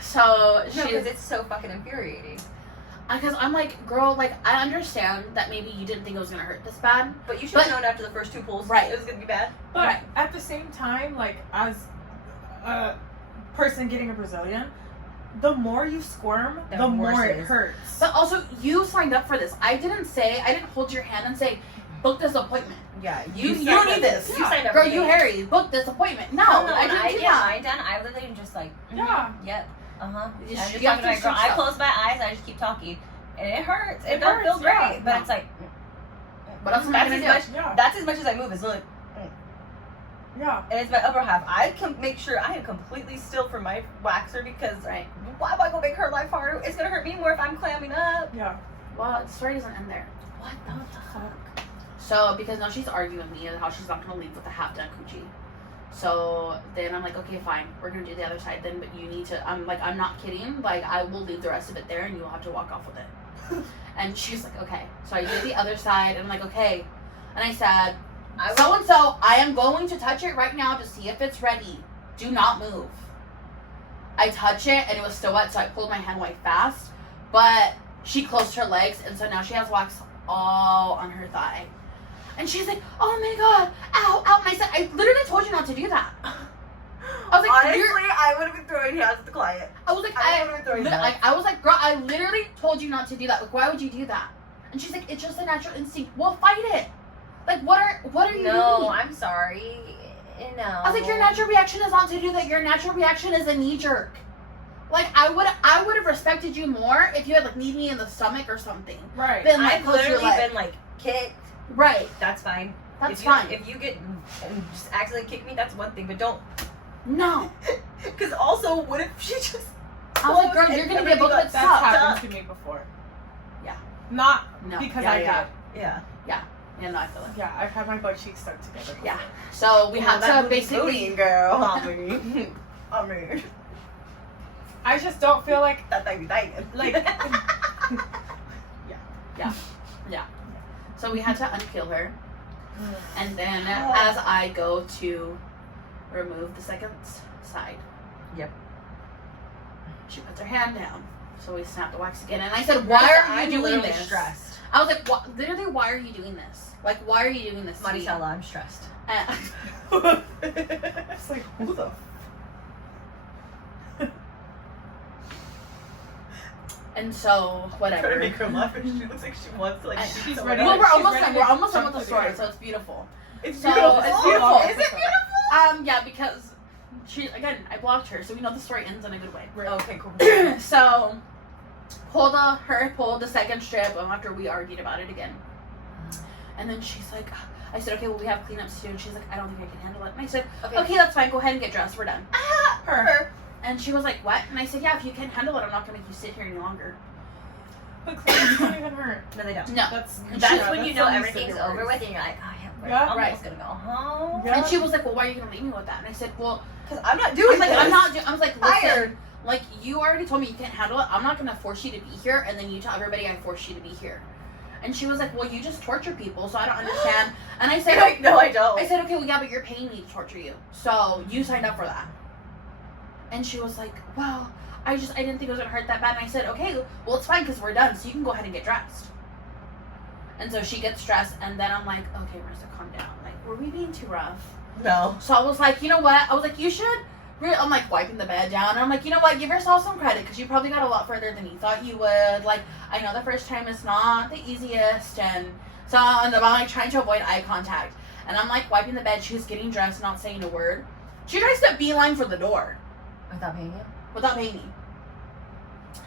So No, she, because it's so fucking infuriating. because I'm like, girl, like, I understand that maybe you didn't think it was going to hurt this bad. But you should But- have known after the first 2 pulls Right. it was going to be bad. But Right. at the same time, like, as a person getting a Brazilian, the more you squirm, the more it hurts. But also, you signed up for this. I didn't hold your hand and say, book this appointment. Yeah, You signed don't up- need this. You signed up Girl, for you me. Harry, book this appointment. No, No, I when didn't I do get that. mine done, I literally am just like, Yeah. yep, uh-huh. You I'm just- just you have talking to to my girl. switch I up. close my eyes, I just keep talking. And it hurts. It It don't feel hurts, great. yeah. But No. it's like, What else am I that's gonna as do? much, Yeah. that's as much as I move. It's like, Yeah. and it's my upper half. I can make sure I am completely still for my waxer because Right. why am I gonna make her life harder? It's gonna hurt me more if I'm clamming up. Yeah. Well, the story doesn't end there. What the fuck? So, because now she's arguing with me and how she's not going to leave with a half-done coochie. So, then I'm like, okay, fine. We're going to do the other side then, but you need to, I'm like, I'm not kidding. Like, I will leave the rest of it there and you'll have to walk off with it. And she's like, okay. So I did the other side and I'm like, okay. And I said, so-and-so, I am going to touch it right now to see if it's ready. Do not move. I touch it and it was still wet, so I pulled my hand away fast. But she closed her legs and so now she has wax all on her thigh. And she's like, oh my God, ow, ow. And I said, I literally told you not to do that. I was like, Honestly, you're, I would have been throwing hands at the client. I was like, I would've been throwing hands. I was like, girl, I literally told you not to do that. Like, why would you do that? And she's like, it's just a natural instinct. Well, fight it. Like, what are you No, doing? I'm sorry. No. I was like, your natural reaction is not to do that. Your natural reaction is a knee jerk. Like, I would have respected you more if you had like kneed me in the stomach or something. Right. Then like I've close your literally leg. been like kicked. Right. That's fine. That's if fine. If you get and just accidentally kick me, that's one thing. But don't. No. Because also, what if she just? I was like, girl, you're gonna get booked with That's stop. happened to me before. Yeah. Not No. because Yeah, I yeah. did. Yeah. Yeah, no, I feel it. Yeah, I've had my butt cheeks stuck together. Before. Yeah. So we had to basically. Girl. I mean, I just don't feel like that thing be dying. like. So we had to unpeel her, and then as I go to remove the second side. Yep. She puts her hand down. So we snap the wax again, and I said, "Why are you doing this?" Stressed. I was like, "What? Literally, why are you doing this? Like, why are you doing this?" to me?" Maricela, I'm stressed. It's like, who the And so, whatever. trying to make her laugh and she looks like she wants to like And shoot she's someone ready. Well, else. we're She's almost ready done. to We're almost done jump with the to the story, end. so it's beautiful. It's So, beautiful. it's beautiful. Is it beautiful? Yeah, because she again, I blocked her, so we know the story ends in a good way. Right. Okay, cool. So, pulled the second strip after we argued about it again, and then she's like, I said, okay, well we have cleanups to do, and she's like, I don't think I can handle it. And I said, okay, that's fine. Go ahead and get dressed. We're done. Her. And she was like, what? And I said, yeah, if you can't handle it, I'm not gonna make you sit here any longer. But cleans don't even hurt. No, they don't. No. That's When you know the least of everything's your over worries. with and you're like, oh yeah, Yeah, I'm right. almost gonna go home. Yeah. And she was like, well, why are you gonna leave me with that? And I said, well, Because I'm not I doing was like, this. I was like, listen, Fired. like you already told me you can't handle it. I'm not gonna force you to be here, and then you tell everybody I forced you to be here. And she was like, well, you just torture people, so I don't understand. And I said, Like, no, I don't. I said, okay, well, yeah, but you're paying me to torture you, so you signed up for that. And she was like, well, I didn't think it was gonna hurt that bad. And I said, okay, well, it's fine because we're done, so you can go ahead and get dressed. And so she gets dressed, and then I'm like, okay, Marissa, calm down. Like, were we being too rough? No. So I was like, you know what? I was like, you should. I'm like wiping the bed down, and I'm like, you know what? Give yourself some credit because you probably got a lot further than you thought you would. Like, I know the first time is not the easiest, and so I'm like trying to avoid eye contact, and I'm like wiping the bed. She was getting dressed, not saying a word. She tries to beeline for the door Without paying you? without paying me.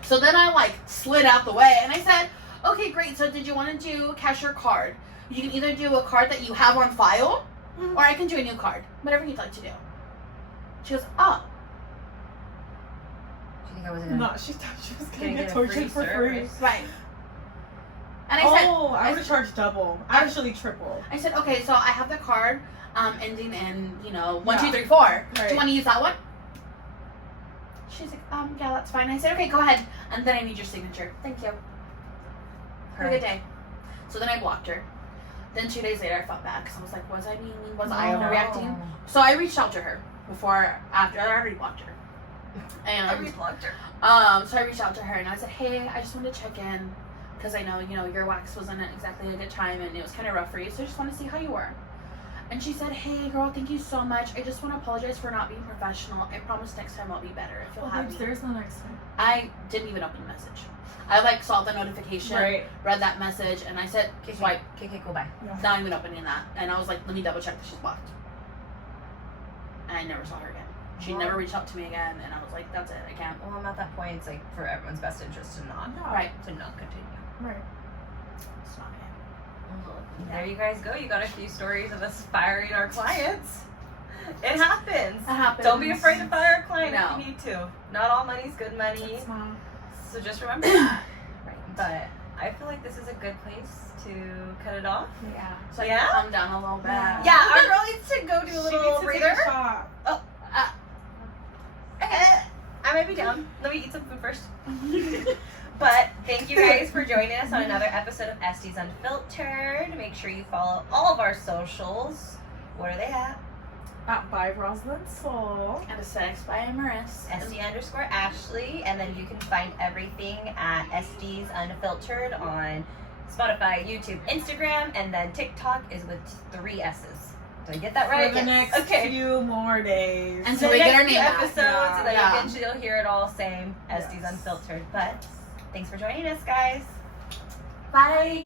So then I like slid out the way, and I said, okay, great. So did you want to do cash or card? You can either do a card that you have on file, or I can do a new card. Whatever you'd like to do. She goes, oh. Do you think I was in No, she thought she was gonna Getting get a tortured free for free. service. Right. And I said, I would have charged double. Actually, triple. I said, okay, so I have the card ending in, 1, 2, Yeah. 3, 4. Do Right. you want to use that one? She's like, yeah, that's fine. I said, okay, go ahead. And then I need your signature. Thank you. Have a good day. So then I blocked her. Then 2 days later, I felt bad because I was like, was I being mean? Was I Oh. overreacting? So I reached out to her after I already blocked her. And I reblocked her. so I reached out to her and I said, hey, I just wanted to check in because I know, your wax wasn't exactly a good time and it was kind of rough for you, so I just want to see how you were. And she said, hey, girl, thank you so much. I just want to apologize for not being professional. I promise next time I'll be better if you'll Oh, have babes, me. there's no next time. I didn't even open the message. I saw the notification, Right. read that message, and I said, swipe. Okay, cool, bye. Not even opening that. And I was like, let me double check that she's blocked. And I never saw her again. She never reached out to me again, and I was like, that's it, I can't. Well, I'm at that point, it's like for everyone's best interest to not Right. continue. Right. It's not it. There you guys go. You got a few stories of us firing our clients. It happens. That happens. Don't be afraid to fire a client No. if you need to. Not all money's good money. It's not. So just remember that. Right. But I feel like this is a good place to cut it off. Yeah. So I Yeah? can calm down a little bit. Yeah, our girl needs to go do a She little needs to breather. take a shot. I might be down. Let me eat some food first. But thank you guys for joining us on another episode of Esties Unfiltered. Make sure you follow all of our socials. What are they at? By Rosalind Soul. And aesthetics by Maris. SD_Ashley. And then you can find everything at Esties Unfiltered on Spotify, YouTube, Instagram, and then TikTok is with 3 S's. Did I get that right? For the next Okay. few more days. And So so we the get our next name few back. episodes, and then Yeah. eventually you'll hear it all same Esties Yes. Unfiltered. But thanks for joining us, guys. Bye.